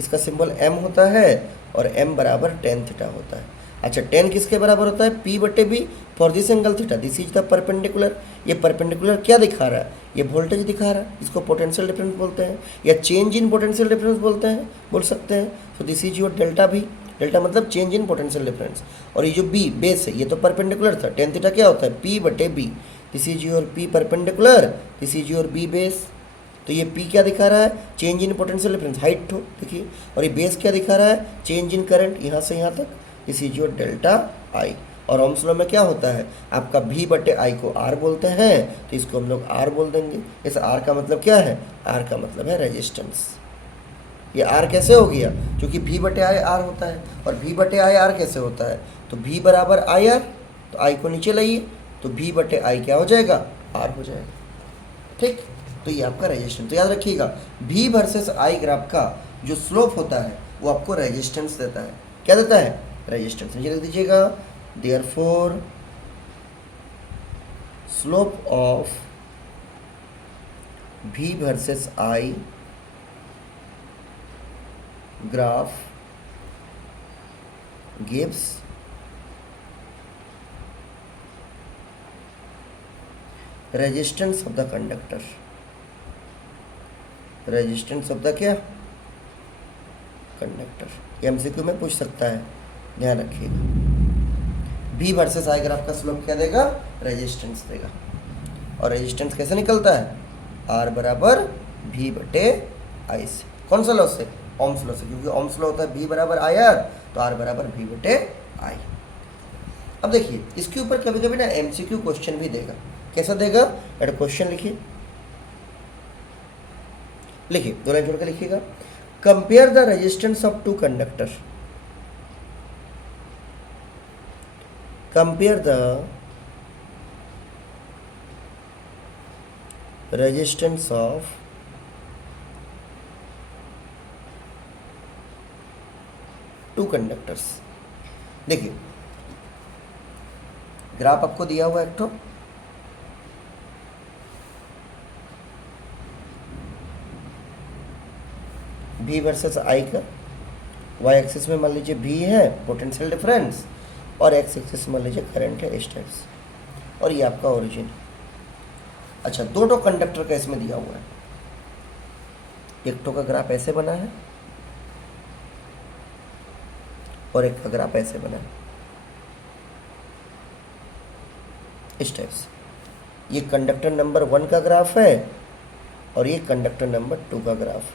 इसका सिंबल m होता है और m बराबर टेन थीटा होता है। अच्छा, टेन किसके बराबर होता है, P बटे B for this angle theta, this is the perpendicular. ये परपेंडिकुलर क्या दिखा रहा है, ये वोल्टेज दिखा रहा है, इसको पोटेंशियल डिफरेंस बोलते हैं, या चेंज इन पोटेंशियल डिफरेंस बोलते हैं, बोल सकते हैं। तो this is your delta V, delta मतलब चेंज इन पोटेंशियल डिफरेंस। और ये जो B बेस है, ये तो परपेंडिकुलर था, टेन थीटा क्या होता है, P बटे B। This is your P perpendicular, this is your B base. तो ये P क्या दिखा रहा है, change in potential difference, height ठो देखिए। और ये बेस क्या दिखा रहा है, चेंज इन करंट, यहाँ से यहाँ तक। This is your delta I। और ओम्स लॉ में क्या होता है, आपका V बटे I को R बोलते हैं, तो इसको हम लोग R बोल देंगे। इस R का मतलब क्या है, R का मतलब है रेजिस्टेंस। ये आर कैसे हो गया, क्योंकि भी बटे आई आर होता है, और भी बटे आई आर कैसे होता है, तो भी बराबर आई आर, तो आई को नीचे लाइए, तो भी बटे आई क्या हो जाएगा, आर हो जाएगा। ठीक, तो ये आपका रेजिस्टेंस। तो याद रखिएगा, भी वर्सेस आई ग्राफ का जो स्लोप होता है वो आपको रेजिस्टेंस देता है। क्या देता है, रेजिस्टेंस। नीचे लिख दीजिएगा, देयरफॉर स्लोप ऑफ भी versus I graph gives resistance of the conductor, resistance of the क्या, कंडक्टर। एमसीक्यू में पूछ सकता है, ध्यान रखिएगा। भी वर्सेस आई ग्राफ का स्लोप क्या देगा, रेजिस्टेंस देगा। और रेजिस्टेंस कैसे निकलता है, आर बराबर भी बटे आई से। कौन सा लॉ से, ओम्स लॉ से, क्योंकि ओम्स लॉ होता है भी बराबर आई आर, तो आर बराबर भी बटे आई। अब देखिए, इसके ऊपर कभी कभी ना एमसीक्यू क्वेश्चन भी देगा। कैसा देगा, एट क्वेश्चन लिखिए, लिखिए, दो लाइन छोड़ के लिखिएगा। Compare the resistance of two conductor, compare the resistance of two conductors. देखिए, ग्राफ आपको दिया हुआ है एक तो, भी वर्सेस आई का, वाई एक्सिस में मान लीजिए भी है पोटेंशियल डिफरेंस, और एक्स एक्सिस मान लीजिए करंट है इस टाइप से, और ये आपका ओरिजिन। अच्छा, दो टो कंडक्टर का इसमें दिया हुआ है, एक टो का ग्राफ ऐसे बना है और एक का ग्राफ ऐसे बना है इस टाइप से। ये कंडक्टर नंबर 1 का ग्राफ है और ये कंडक्टर नंबर 2 का ग्राफ,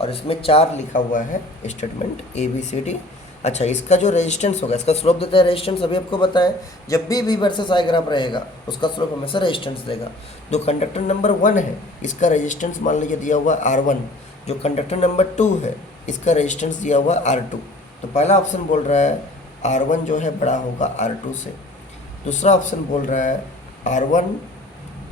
और इसमें 4 लिखा हुआ है स्टेटमेंट ABCD। अच्छा, इसका जो रेजिस्टेंस होगा, इसका स्लोप देता है रेजिस्टेंस, अभी आपको बताएं, जब भी V वर्सेस I ग्राफ रहेगा उसका स्लोप हमेशा रेजिस्टेंस देगा। जो कंडक्टर नंबर 1 है इसका रेजिस्टेंस मान लीजिए दिया हुआ R1, जो कंडक्टर नंबर 2 है इसका रेजिस्टेंस दिया हुआ R2। तो पहला ऑप्शन बोल रहा है R1 जो है बड़ा होगा R2 से, दूसरा ऑप्शन बोल रहा है R1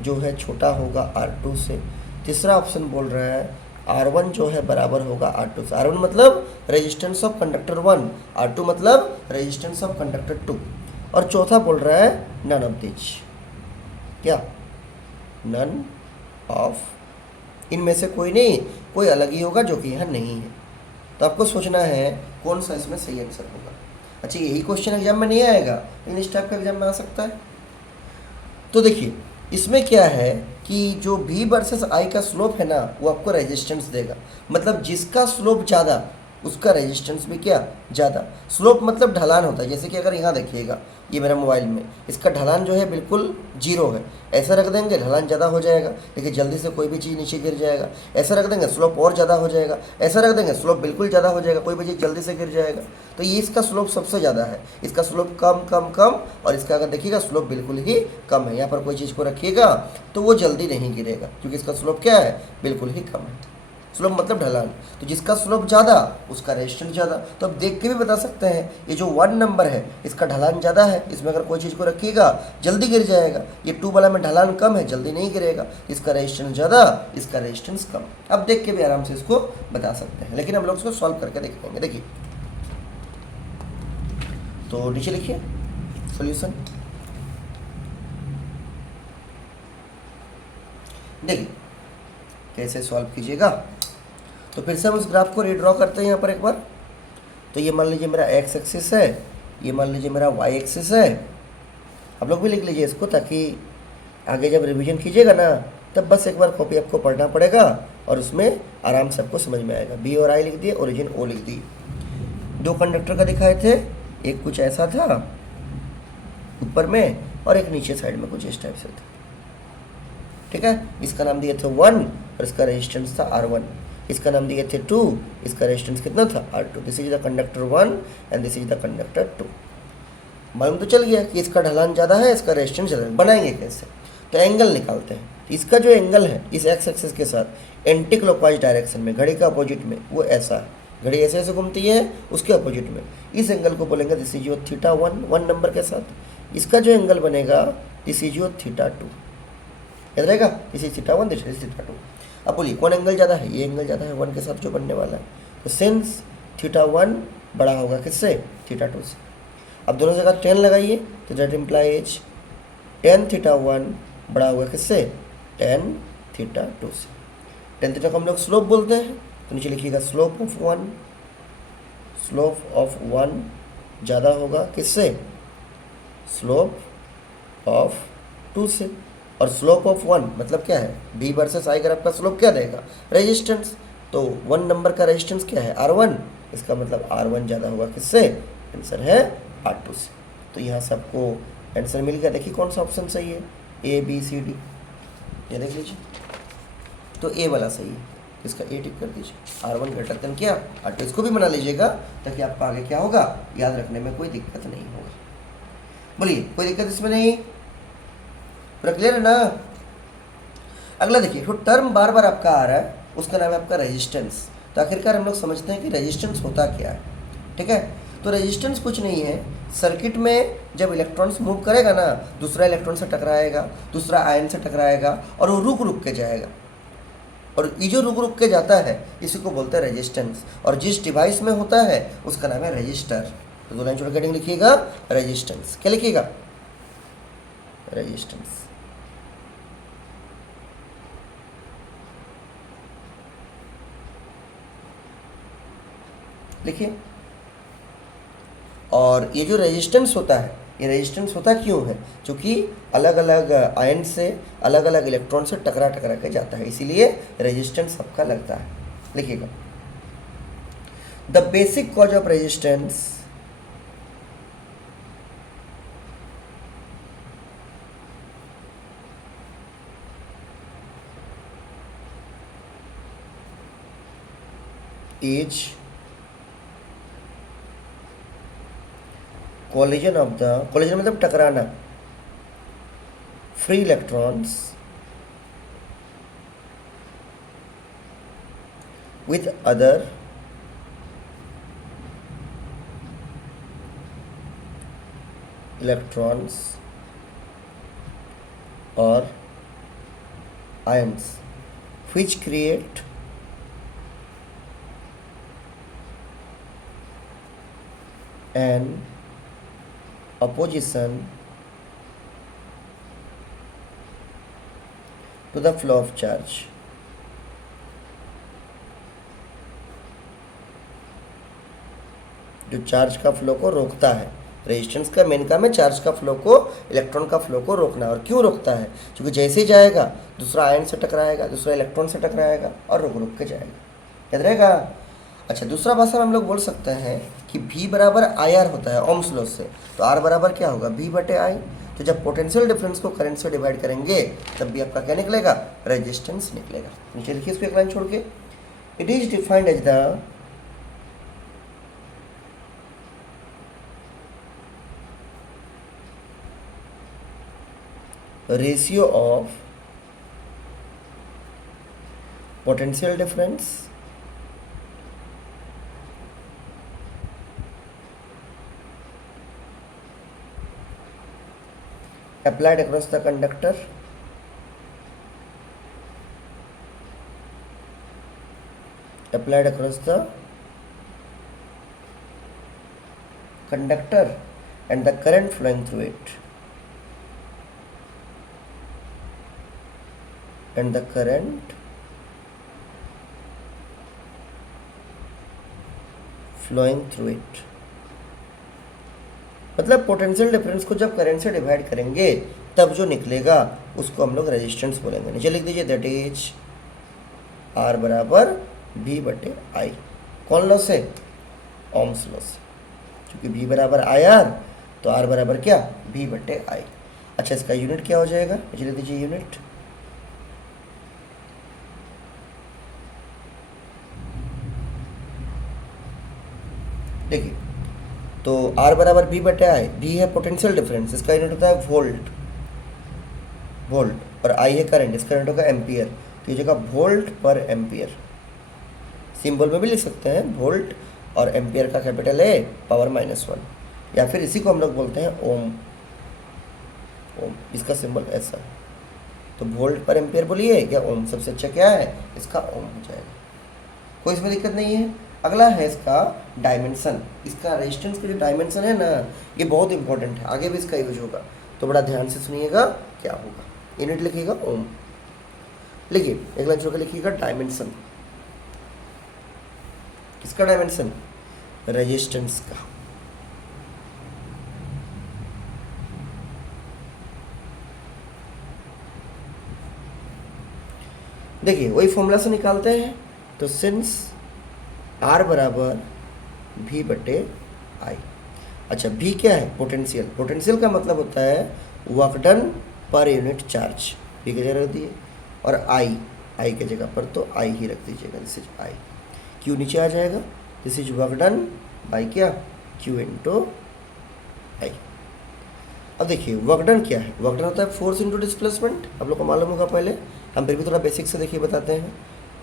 जो है छोटा होगा R2 से, तीसरा ऑप्शन बोल रहा है R1 जो है बराबर होगा R2 से। R1 मतलब रेजिस्टेंस ऑफ कंडक्टर 1, R2 मतलब रेजिस्टेंस ऑफ कंडक्टर 2, और चौथा बोल रहा है नन ऑफ दिस। क्या, नन ऑफ, इनमें से कोई नहीं, कोई अलग ही होगा जो कि यहाँ नहीं है। तो आपको सोचना है कौन सा इसमें सही आंसर होगा। अच्छा, यही क्वेश्चन एग्जाम में नहीं आएगा, लेकिन इस टाइप का एग्जाम में आ सकता है। तो देखिए, इसमें क्या है कि जो V वर्सेस I का स्लोप है ना, वो आपको रेजिस्टेंस देगा। मतलब जिसका स्लोप ज़्यादा उसका रेजिस्टेंस भी क्या, ज़्यादा। स्लोप मतलब ढलान होता है। जैसे कि अगर यहाँ देखिएगा, ये मेरा मोबाइल में इसका ढलान जो है बिल्कुल 0 है, ऐसा रख देंगे ढलान ज़्यादा हो जाएगा, देखिए जल्दी से कोई भी चीज़ नीचे गिर जाएगा। ऐसा रख देंगे स्लोप और ज़्यादा हो जाएगा, ऐसा रख देंगे स्लोप बिल्कुल ज़्यादा हो जाएगा, कोई भी चीज़ जल्दी से गिर जाएगा। तो ये इसका स्लोप सबसे ज़्यादा है, इसका स्लोप कम कम कम, और इसका अगर देखिएगा स्लोप बिल्कुल ही कम है। यहाँ पर कोई चीज़ को रखिएगा तो वो जल्दी नहीं गिरेगा, क्योंकि इसका स्लोप क्या है, बिल्कुल ही कम है। स्लोप मतलब ढलान, तो जिसका स्लोप ज़्यादा उसका रेजिस्टेंस ज़्यादा। तो अब देख के भी बता सकते हैं, ये जो 1 नंबर है इसका ढलान ज़्यादा है, इसमें अगर कोई चीज़ को रखिएगा जल्दी गिर जाएगा। ये 2 वाला में ढलान कम है, जल्दी नहीं गिरेगा, इसका रेजिस्टेंस ज़्यादा, इसका रेजिस्टेंस कम। अब देख के भी आराम से इसको बता सकते हैं, लेकिन हम लोग इसको सॉल्व करके देखेंगे। देखिए, तो नीचे लिखिए सोल्यूशन। देखिए कैसे सॉल्व कीजिएगा। तो फिर से हम उस ग्राफ को रीड्रॉ करते हैं यहाँ पर एक बार। तो ये मान लीजिए मेरा एक्स एक्सिस है, ये मान लीजिए मेरा वाई एक्सिस है। आप लोग भी लिख लीजिए इसको, ताकि आगे जब रिवीजन कीजिएगा ना तब बस एक बार कॉपी आपको पढ़ना पड़ेगा और उसमें आराम से आपको समझ में आएगा। बी और आई लिख दिए, ओरिजिन ओ लिख दी। 2 कंडक्टर का दिखाए थे, एक कुछ ऐसा था ऊपर में और एक नीचे साइड में कुछ इस टाइप से था। ठीक है, इसका नाम दिए थे 1 और इसका रेजिस्टेंस था R1। इसका नाम दिए थे 2, इसका रेजिस्टेंस कितना था R2। This is the conductor 1 and this is the conductor 2। मालूम तो चल गया कि इसका ढलान ज़्यादा है, इसका रेजिस्टेंस ज़्यादा है। बनाएंगे कैसे, तो एंगल निकालते हैं। तो इसका जो एंगल है इस एक्स एक्सिस के साथ एंटी क्लॉकवाइज डायरेक्शन में, घड़ी का अपोजिट में, वो ऐसा है, घड़ी ऐसे ऐसे घूमती है उसके अपोजिट में, इस एंगल को बोलेंगे this is your theta 1 number के साथ। इसका जो एंगल बनेगा दिस इज योर थीटा 2, याद रहेगा, this is theta 1, this is theta 2। अब बोलिए कौन एंगल ज़्यादा है, ये एंगल ज़्यादा है 1 के साथ जो बनने वाला है, तो सिंस थीटा 1 बड़ा होगा किससे, थीटा 2 से। अब दोनों जगह टेन लगाइए तो दैट इम्प्लाइज टेन थीटा 1 बड़ा होगा किससे, टेन थीटा 2 से। टेन थीटा को हम लोग स्लोप बोलते हैं, तो नीचे लिखिएगा स्लोप ऑफ 1, स्लोप ऑफ 1 ज़्यादा होगा किससे, स्लोप ऑफ 2 से। और स्लोप ऑफ 1 मतलब क्या है, बी वर्सेस आई ग्राफ का स्लोप क्या देगा, रेजिस्टेंस, तो 1 नंबर का रेजिस्टेंस क्या है, R1, इसका मतलब R1 ज़्यादा होगा किससे, आंसर है R2 से। तो यहाँ से आपको आंसर मिल गया। देखिए कौन सा ऑप्शन सही है, A B C D, ये देख लीजिए, तो ए वाला सही है, इसका ए टिक कर दीजिए। R1 ग्रेटर देन क्या, R2, इसको भी बना लीजिएगा ताकि आपको आगे क्या होगा याद रखने में कोई दिक्कत नहीं होगा। बोलिए कोई दिक्कत इसमें नहीं, पूरा क्लियर है ना। अगला देखिए, जो टर्म बार बार आपका आ रहा है उसका नाम है आपका रेजिस्टेंस। तो आखिरकार हम लोग समझते हैं कि रेजिस्टेंस होता क्या है, ठीक है। तो रेजिस्टेंस कुछ नहीं है, सर्किट में जब इलेक्ट्रॉन्स मूव करेगा ना, दूसरा इलेक्ट्रॉन से टकराएगा, दूसरा आयन से टकराएगा और वो रुक रुक के जाएगा, और ये जो रुक रुक के जाता है इसी को बोलते हैं रेजिस्टेंस। और जिस डिवाइस में होता है उसका नाम है रजिस्टर। तो दो लाइन छोड़ के लिखिएगा रेजिस्टेंस, क्या लिखिएगा, रेजिस्टेंस। लिखिए। और ये जो रेजिस्टेंस होता है, ये रेजिस्टेंस होता क्यों है, क्योंकि अलग अलग आयन से अलग अलग इलेक्ट्रॉन से टकरा टकरा के जाता है, इसीलिए रेजिस्टेंस सबका लगता है। लिखिएगा, the basic cause of resistance is collision of the, collision मतलब टकराना, free electrons with other electrons or ions which create an opposition to the flow of charge। जो चार्ज का फ्लो को रोकता है, रेजिस्टेंस का मेन काम है चार्ज का फ्लो को, इलेक्ट्रॉन का फ्लो को रोकना। और क्यों रोकता है, क्योंकि जैसे ही जाएगा दूसरा आयन से टकराएगा, दूसरा इलेक्ट्रॉन से टकराएगा और रुक रुक के जाएगा, याद रहेगा। अच्छा, दूसरा भाषा में हम लोग बोल सकते हैं कि V बराबर IR होता है ओम्स लॉ से, तो R बराबर क्या होगा, V बटे I। तो जब पोटेंशियल डिफरेंस को करंट से डिवाइड करेंगे तब भी आपका क्या निकलेगा, रेजिस्टेंस निकलेगा। नीचे लिखिए इसको एक लाइन छोड़ के, it is defined as the ratio of potential difference applied across the conductor and the current flowing through it, and the current flowing through it। मतलब पोटेंशियल डिफरेंस को जब करंट से डिवाइड करेंगे तब जो निकलेगा उसको हम लोग रेजिस्टेंस बोलेंगे। नीचे लिख दीजिए, दैट इज R बराबर V बटे I। कौन लॉ से, ओम्स लॉ से, क्योंकि V बराबर IR तो R बराबर क्या, V बटे I। अच्छा, इसका यूनिट क्या हो जाएगा, नीचे लिख दीजिए यूनिट, देखिए तो R बराबर V बटे I, V है पोटेंशियल डिफरेंस, इसका यूनिट होता है वोल्ट, और आई है करंट, इस करंट होगा एम्पियर, तो ये जगह वोल्ट पर एम्पियर, सिंबल में भी लिख सकते हैं वोल्ट और एम्पियर का कैपिटल है पावर -1, या फिर इसी को हम लोग बोलते हैं ओम। ओम इसका सिंबल ऐसा, तो वोल्ट पर एम्पियर बोलिए या ओम, सबसे अच्छा क्या है इसका ओम हो जाएगा, कोई इसमें दिक्कत नहीं है। अगला है इसका डायमेंशन, इसका रेजिस्टेंस का जो डायमेंशन है ना ये बहुत इंपॉर्टेंट है, आगे भी इसका यूज होगा, तो बड़ा ध्यान से सुनिएगा क्या होगा। यूनिट लिखिएगा ओम, लिखिए एक लाइन छोड़कर लिखिएगा डायमेंशन, किसका डायमेंशन, रेजिस्टेंस का। देखिए वही फॉर्मूला से निकालते हैं, तो सिंस R बराबर V बटे आई। अच्छा V क्या है, पोटेंशियल, पोटेंशियल का मतलब होता है work done per unit charge, V की जगह रख दिए, और I के जगह पर तो I ही रख दीजिएगा, दिस इज I। Q नीचे आ जाएगा, this is work done by क्या, Q इंटू आई। अब देखिए वर्क डन क्या है, वर्क डन होता है फोर्स इंटू डिस्प्लेसमेंट, आप लोग को मालूम होगा पहले, हम फिर भी थोड़ा बेसिक से देखिए बताते हैं।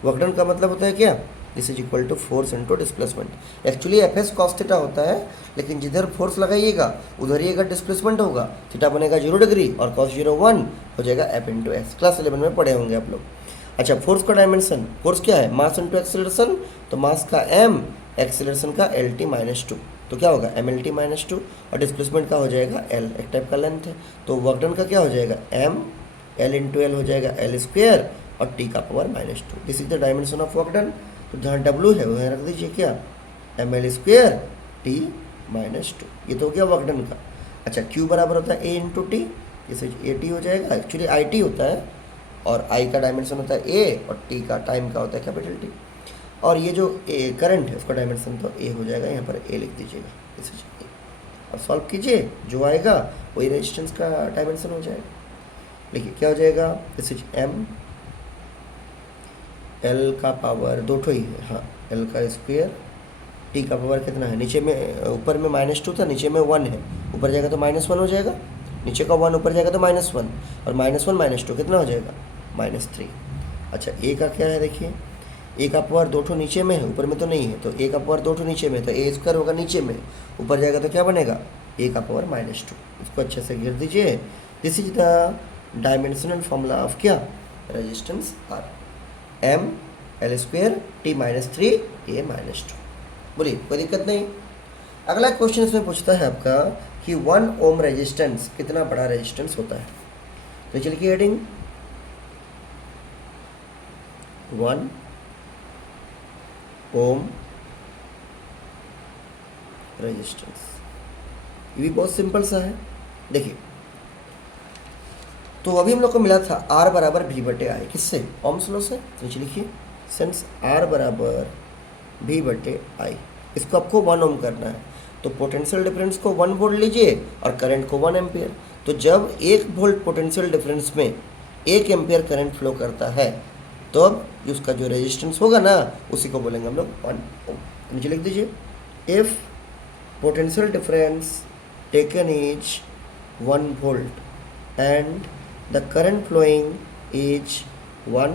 वर्क डन का मतलब होता है क्या, this is equal to force into displacement. Actually F S cos theta होता है, लेकिन जिधर फोर्स लगाइएगा उधर ही अगर डिस्प्लेसमेंट होगा, थीटा बनेगा 0 डिग्री और कॉस 0 1 हो जाएगा एफ इंटू एक्स, क्लास 11 में पढ़े होंगे आप लोग। अच्छा फोर्स का डायमेंशन, फोर्स क्या है, मास इंटू एक्सेलरेशन, तो मास का m, एक्सेलरेशन का LT-2, तो क्या होगा MLT -2, और डिस्प्लेसमेंट का हो जाएगा L, एक टाइप का लेंथ है, तो वर्क डन का क्या हो जाएगा m, L इंटू एल हो जाएगा L स्क्वेयर और T का power -2, this is the dimension of work done. तो जहाँ W है वहाँ रख दीजिए क्या, ML स्क्वेयर T -2, ये तो हो गया वर्क डन का। अच्छा Q बराबर होता है A इंटू टी, जैसे AT हो जाएगा, एक्चुअली IT होता है, और I का डायमेंशन होता है A और T का टाइम का होता है कैपिटल T, और ये जो करंट है उसका डायमेंशन तो A हो जाएगा, यहाँ पर A लिख दीजिएगा, दिस इज A, और सॉल्व कीजिए जो आएगा वही रेजिस्टेंस का डायमेंशन हो जाएगा। देखिए क्या हो जाएगा, दिस इज M, L का पावर दो ठो ही है, हाँ L का स्क्वेयर, T का पावर कितना है, नीचे में ऊपर में -2 था, नीचे में 1 है, ऊपर जाएगा तो -1 हो जाएगा, नीचे का 1 ऊपर जाएगा तो -1, और -1 -2 कितना हो जाएगा, -3। अच्छा A का क्या है, देखिए A का पावर दो ठो नीचे में है, ऊपर में तो नहीं है, तो A का पावर दो ठो नीचे में, तो A स्क्वायर होगा नीचे में, ऊपर जाएगा तो क्या बनेगा A का पावर -2, इसको अच्छे से गिर दीजिए। This is the dimensional formula of क्या, resistance R, M L square T -3 A -2। बोलिए कोई दिक्कत नहीं। अगला क्वेश्चन इसमें पूछता है आपका कि 1 ओम रेजिस्टेंस कितना बड़ा रेजिस्टेंस होता है, तो चलिए की हेडिंग 1 ओम रेजिस्टेंस, ये भी बहुत सिंपल सा है। देखिए तो अभी हम लोग को मिला था R बराबर V बटे आई, किससे, ओम्स लॉ से, तो नीचे लिखिए सिंस R बराबर V बटे आई, इसको आपको 1 ओम करना है, तो पोटेंशियल डिफरेंस को 1 वोल्ट लीजिए और करंट को 1 एम्पियर, तो जब 1 वोल्ट पोटेंशियल डिफरेंस में 1 एम्पियर करंट फ्लो करता है, तो अब उसका जो रेजिस्टेंस होगा ना उसी को बोलेंगे हम लोग 1 ओम। नीचे लिख दीजिए if potential difference taken is 1 volt and the current following is 1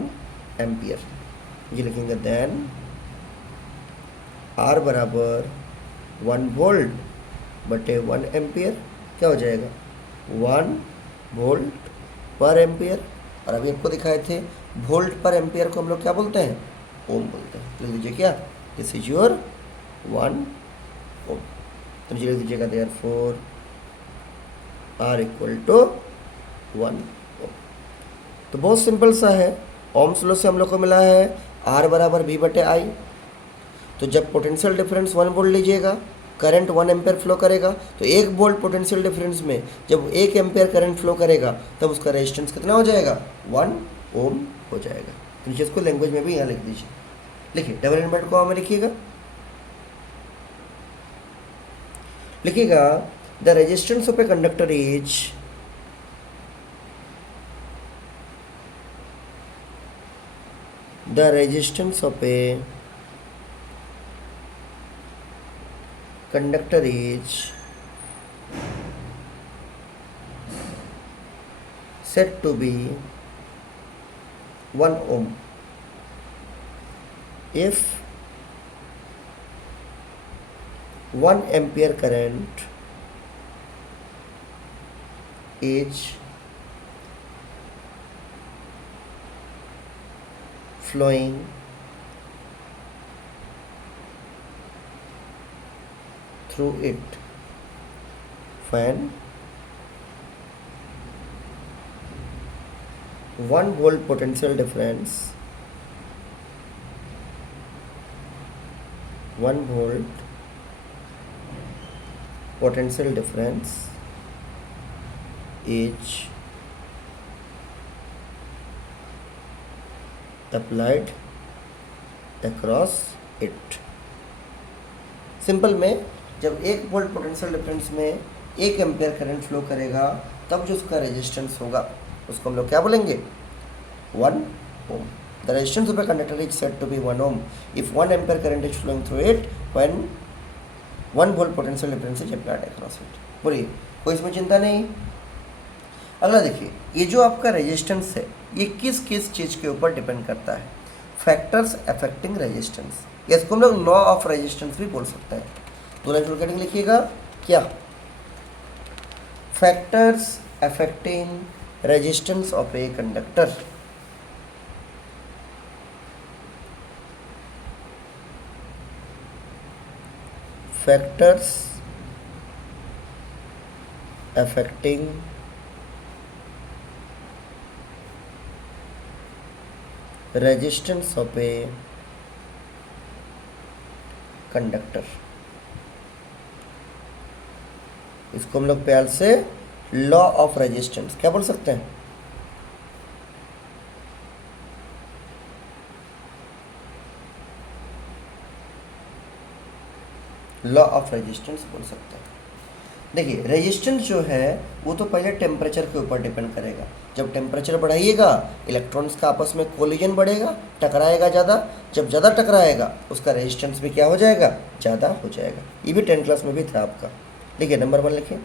ampere, ये लिखेंगे देन R बराबर 1 वोल्ट बटे 1 एम्पियर, क्या हो जाएगा 1 वोल्ट पर एम्पियर, और अभी आपको दिखाए थे वोल्ट पर एम्पियर को हम लोग क्या बोलते हैं, ओम बोलते हैं, लिख दीजिए क्या, दिस इज योर 1 ओम, तो नीचे लिख दीजिएगा देयरफॉर R इक्वल टू 1 ओम। तो बहुत सिंपल सा है, ओम्स लॉ से हम लोग को मिला है R बराबर V बटे आई, तो जब पोटेंशियल डिफरेंस 1 वोल्ट लीजिएगा, करंट 1 एम्पियर फ्लो करेगा, तो 1 वोल्ट पोटेंशियल डिफरेंस में जब 1 एम्पियर करंट फ्लो करेगा तब उसका रेजिस्टेंस कितना हो जाएगा 1 ओम हो जाएगा। तो नीचे इसको लैंग्वेज में भी यहाँ लिख दीजिए, लिखिए डबल इन्वर्ट को में लिखिएगा, लिखिएगा the resistance of a conductor is the resistance of a conductor is said to be 1 ohm. If 1 ampere current is flowing through it when 1 volt potential difference, 1 volt potential difference is applied across it. Simple में जब 1 volt potential difference में 1 ampere current flow करेगा तब जो उसका resistance होगा उसको हम लोग क्या बोलेंगे? 1 ohm. The resistance of a conductor is said to be 1 ohm if 1 ampere current is flowing through it when 1 volt potential difference is applied across it. बोलिए, कोई इसमें चिंता नहीं। अगला देखिए, ये जो आपका रेजिस्टेंस है ये किस किस चीज़ के ऊपर डिपेंड करता है? फैक्टर्स अफेक्टिंग रेजिस्टेंस, इसको हम लोग लॉ ऑफ रेजिस्टेंस भी बोल सकते हैं। दो लाइन छोड़ के लिखिएगा क्या? Factors affecting resistance of a conductor. Factors affecting resistance of a conductor, इसको हम लोग प्यार से लॉ ऑफ रेजिस्टेंस क्या बोल सकते हैं? लॉ ऑफ रेजिस्टेंस बोल सकते हैं। देखिए, रेजिस्टेंस जो है वो तो पहले टेम्परेचर के ऊपर डिपेंड करेगा। जब टेम्परेचर बढ़ाइएगा इलेक्ट्रॉन्स का आपस में कोलिजन बढ़ेगा, टकराएगा ज़्यादा। जब ज़्यादा टकराएगा उसका रेजिस्टेंस भी क्या हो जाएगा? ज़्यादा हो जाएगा। ये भी 10th क्लास में भी था आपका। देखिए नंबर 1 लिखिए,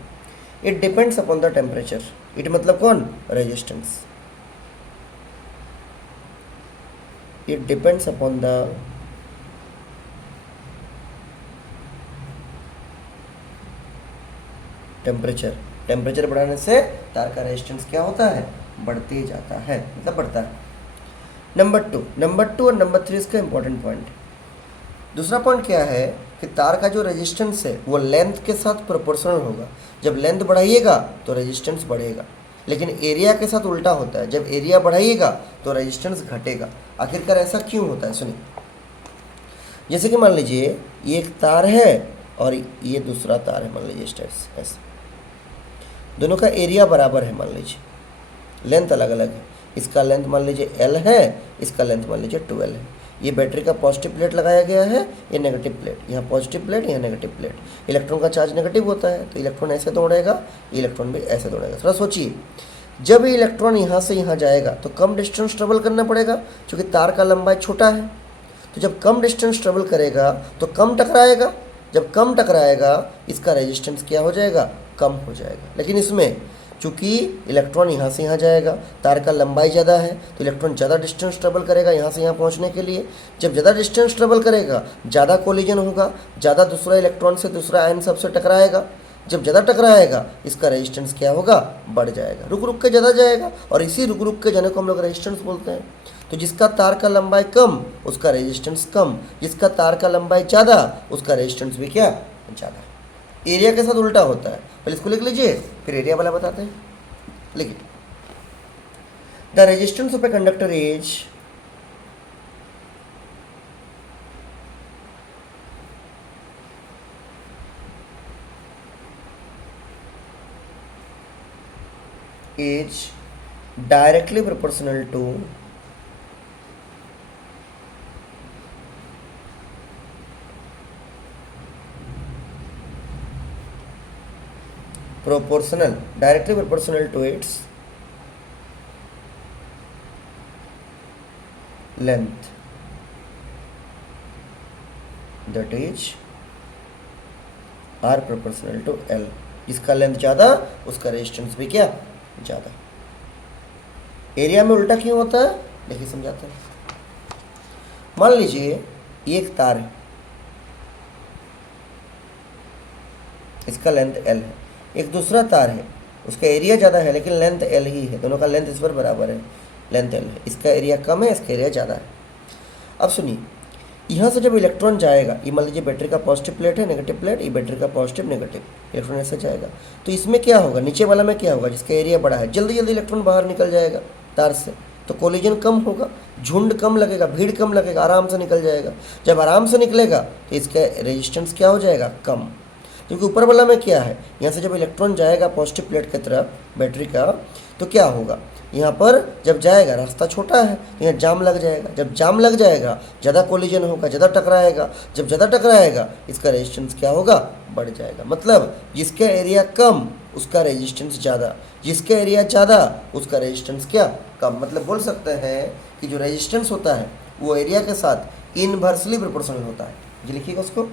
it depends upon the temperature. It मतलब कौन? Resistance. It depends upon the temperature. Temperature बढ़ाने से तार का रेजिस्टेंस क्या होता है? बढ़ते जाता है, मतलब बढ़ता है। नंबर 2 और नंबर 3 इसका इंपॉर्टेंट पॉइंट। दूसरा पॉइंट क्या है कि तार का जो रेजिस्टेंस है वो लेंथ के साथ प्रोपोर्शनल होगा। जब लेंथ बढ़ाइएगा तो रेजिस्टेंस बढ़ेगा, लेकिन एरिया के साथ उल्टा होता है। जब एरिया बढ़ाइएगा तो रेजिस्टेंस घटेगा। आखिरकार ऐसा क्यों होता है? सुनिए, जैसे कि मान लीजिए ये एक तार है और ये दूसरा तार है, मान लीजिए ऐसे, दोनों का एरिया बराबर है, मान लीजिए लेंथ अलग अलग है। इसका लेंथ मान लीजिए L है, इसका लेंथ मान लीजिए 12 है। ये बैटरी का पॉजिटिव प्लेट लगाया गया है, ये नेगेटिव प्लेट, यहाँ पॉजिटिव प्लेट, यहाँ नेगेटिव प्लेट। इलेक्ट्रॉन का चार्ज नेगेटिव होता है तो इलेक्ट्रॉन ऐसे दौड़ेगा, इलेक्ट्रॉन भी ऐसे दौड़ेगा। थोड़ा सोचिए, जब ये इलेक्ट्रॉन यहाँ से यहाँ जाएगा तो कम डिस्टेंस ट्रेवल करना पड़ेगा क्योंकि तार का लंबाई छोटा है। तो जब कम डिस्टेंस ट्रेवल करेगा तो कम टकराएगा। जब कम टकराएगा इसका रेजिस्टेंस क्या हो जाएगा? कम हो जाएगा। लेकिन इसमें चूँकि इलेक्ट्रॉन यहाँ से यहाँ जाएगा, तार का लंबाई ज़्यादा है तो इलेक्ट्रॉन ज़्यादा डिस्टेंस ट्रेवल करेगा यहाँ से यहाँ पहुँचने के लिए। जब ज़्यादा डिस्टेंस ट्रेवल करेगा ज़्यादा कोलिजन होगा, ज़्यादा दूसरा इलेक्ट्रॉन से दूसरा आयन सबसे टकराएगा। जब ज़्यादा टकराएगा इसका रेजिस्टेंस क्या होगा? बढ़ जाएगा, रुक रुक के ज़्यादा जाएगा। और इसी रुक रुक के जाने को हम लोग रेजिस्टेंस बोलते हैं। तो जिसका तार का लंबाई कम उसका रेजिस्टेंस कम, जिसका तार का लंबाई ज़्यादा उसका रेजिस्टेंस भी क्या? ज़्यादा। एरिया के साथ उल्टा होता है। पहले इसको लिख लीजिए फिर एरिया वाला बताते हैं। लिखिए, the resistance of a conductor is directly proportional to directly proportional to its length, that is R proportional to L। जिसका लेंथ ज़्यादा उसका रेजिस्टेंस भी क्या? ज़्यादा। एरिया में उल्टा क्यों होता है? देखिए समझाते हैं। मान लीजिए ये एक तार है, इसका लेंथ L है। एक दूसरा तार है, उसका एरिया ज़्यादा है लेकिन लेंथ L ही है, दोनों का लेंथ इस पर बराबर है, लेंथ L है। इसका एरिया कम है, इसका एरिया ज़्यादा है। अब सुनिए, यहाँ से जब इलेक्ट्रॉन जाएगा, ये मान लीजिए बैटरी का पॉजिटिव प्लेट है, नेगेटिव प्लेट, ये बैटरी का पॉजिटिव नेगेटिव, इलेक्ट्रॉन ऐसे जाएगा। तो इसमें क्या होगा, नीचे वाला में क्या होगा, जिसका एरिया बड़ा है, जल्दी जल्दी इलेक्ट्रॉन बाहर निकल जाएगा तार से, तो कोलिजन कम होगा, झुंड कम लगेगा, भीड़ कम लगेगा, आराम से निकल जाएगा। जब आराम से निकलेगा तो इसका रेजिस्टेंस क्या हो जाएगा, कम। क्योंकि ऊपर वाला में क्या है, यहाँ से जब इलेक्ट्रॉन जाएगा पॉजिटिव प्लेट की तरफ बैटरी का, तो क्या होगा, यहाँ पर जब जाएगा रास्ता छोटा है, तो यहाँ जाम लग जाएगा। जब जाम लग जाएगा ज़्यादा कोलिजन होगा, ज़्यादा टकराएगा। जब ज़्यादा टकराएगा इसका रेजिस्टेंस क्या होगा, बढ़ जाएगा। मतलब जिसका एरिया कम उसका रेजिस्टेंस ज़्यादा, जिसका एरिया ज़्यादा उसका रेजिस्टेंस क्या, कम। मतलब बोल सकते हैं कि जो रेजिस्टेंस होता है वो एरिया के साथ इनवर्सली प्रोपोर्शनल होता है। जी लिखिएगा उसको,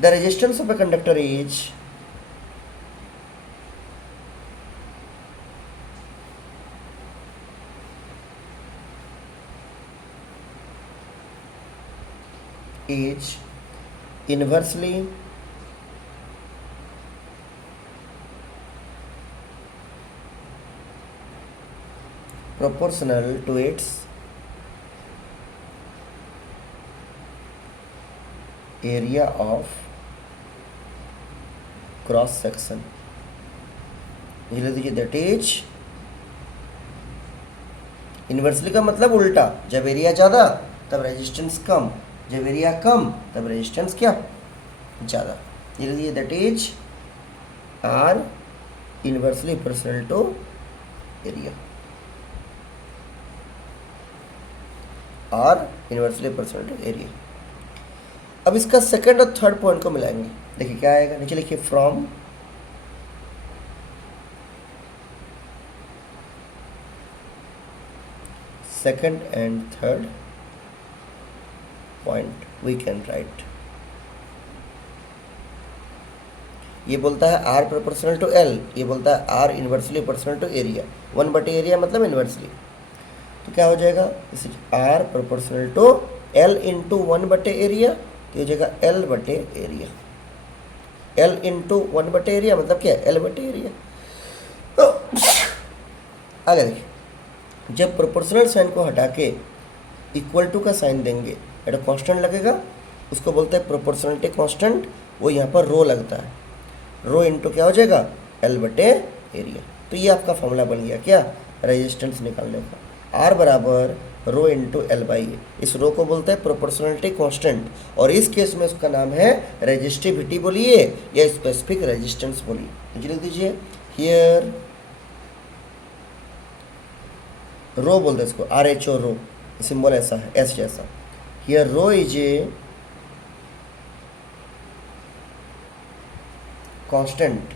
the resistance of a conductor is inversely proportional to its area of cross section। लिख दीजिए, दैट इज इन्वर्सली का मतलब उल्टा, जब एरिया ज़्यादा तब रेजिस्टेंस कम, जब एरिया कम तब रेजिस्टेंस क्या, ज़्यादा। ये लिए that is R inversely proportional to area, R inversely proportional to area. अब इसका सेकंड और थर्ड पॉइंट को मिलाएंगे। देखिए क्या आएगा, नीचे लिखिए from second and third point we can write. ये बोलता है आर प्रोपोर्शनल टू एल, ये बोलता है R inversely proportional to area. 1/एरिया मतलब इनवर्सली, तो क्या हो जाएगा, R proportional to L into 1/एरिया, तो हो जाएगा L/एरिया। एल इंटू 1/एरिया मतलब क्या, L/एरिया। आगे देखिए, जब प्रोपोर्शनल साइन को हटा के इक्वल टू का साइन देंगे, एटा कांस्टेंट लगेगा, उसको बोलते हैं प्रोपोर्शनलिटी कांस्टेंट। वो यहाँ पर रो लगता है, रो इंटू क्या हो जाएगा, L/एरिया। तो ये आपका फॉर्मूला बन गया क्या, रेजिस्टेंस निकालने का, R बराबर रो इंटू L/A। इस रो को बोलते हैं प्रोपोर्शनलिटी कांस्टेंट, और इस केस में उसका नाम है रेजिस्टिविटी बोलिए या स्पेसिफिक रेजिस्टेंस बोलिए। लिख दीजिए हियर, रो बोलते हैं इसको, RH रो, सिंबल ऐसा है S जैसा। Here rho is a constant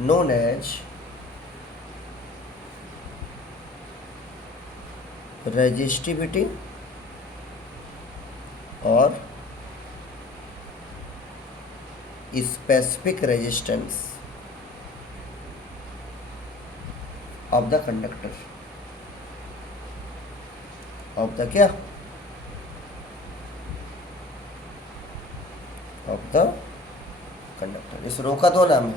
known as resistivity or specific resistance of the conductor, of the क्या, of the conductor। इस रो का दो नाम है,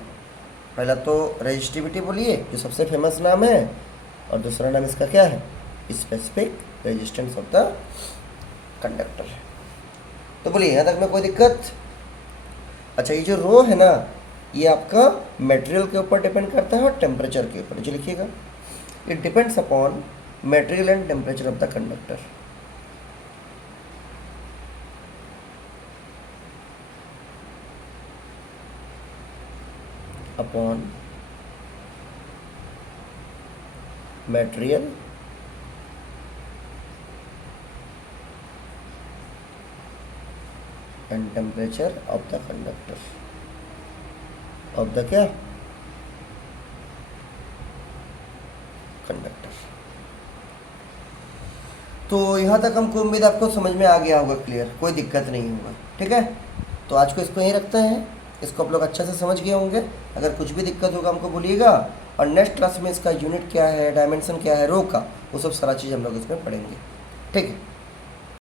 पहला तो रेजिस्टिविटी बोलिए जो सबसे फेमस नाम है, और दूसरा नाम इसका क्या है, specific resistance of the conductor. तो बोलिए यहाँ तक में कोई दिक्कत। अच्छा, ये जो रो है ना, ये आपका मटेरियल के ऊपर डिपेंड करता है और टेम्परेचर के ऊपर। जो लिखिएगा, it depends upon material and temperature of the conductor. Upon material and temperature of the conductor, of the क्या, कंडक्टर। तो यहाँ तक हमको उम्मीद आपको समझ में आ गया होगा, क्लियर, कोई दिक्कत नहीं होगा। ठीक है, तो आज को इसको यहीं रखते हैं। इसको आप लोग अच्छा से समझ गए होंगे। अगर कुछ भी दिक्कत होगा हमको बोलिएगा, और नेक्स्ट क्लास में इसका यूनिट क्या है, डायमेंशन क्या है रो का, वो सब सारा चीज़ हम लोग इसमें पढ़ेंगे। ठीक है।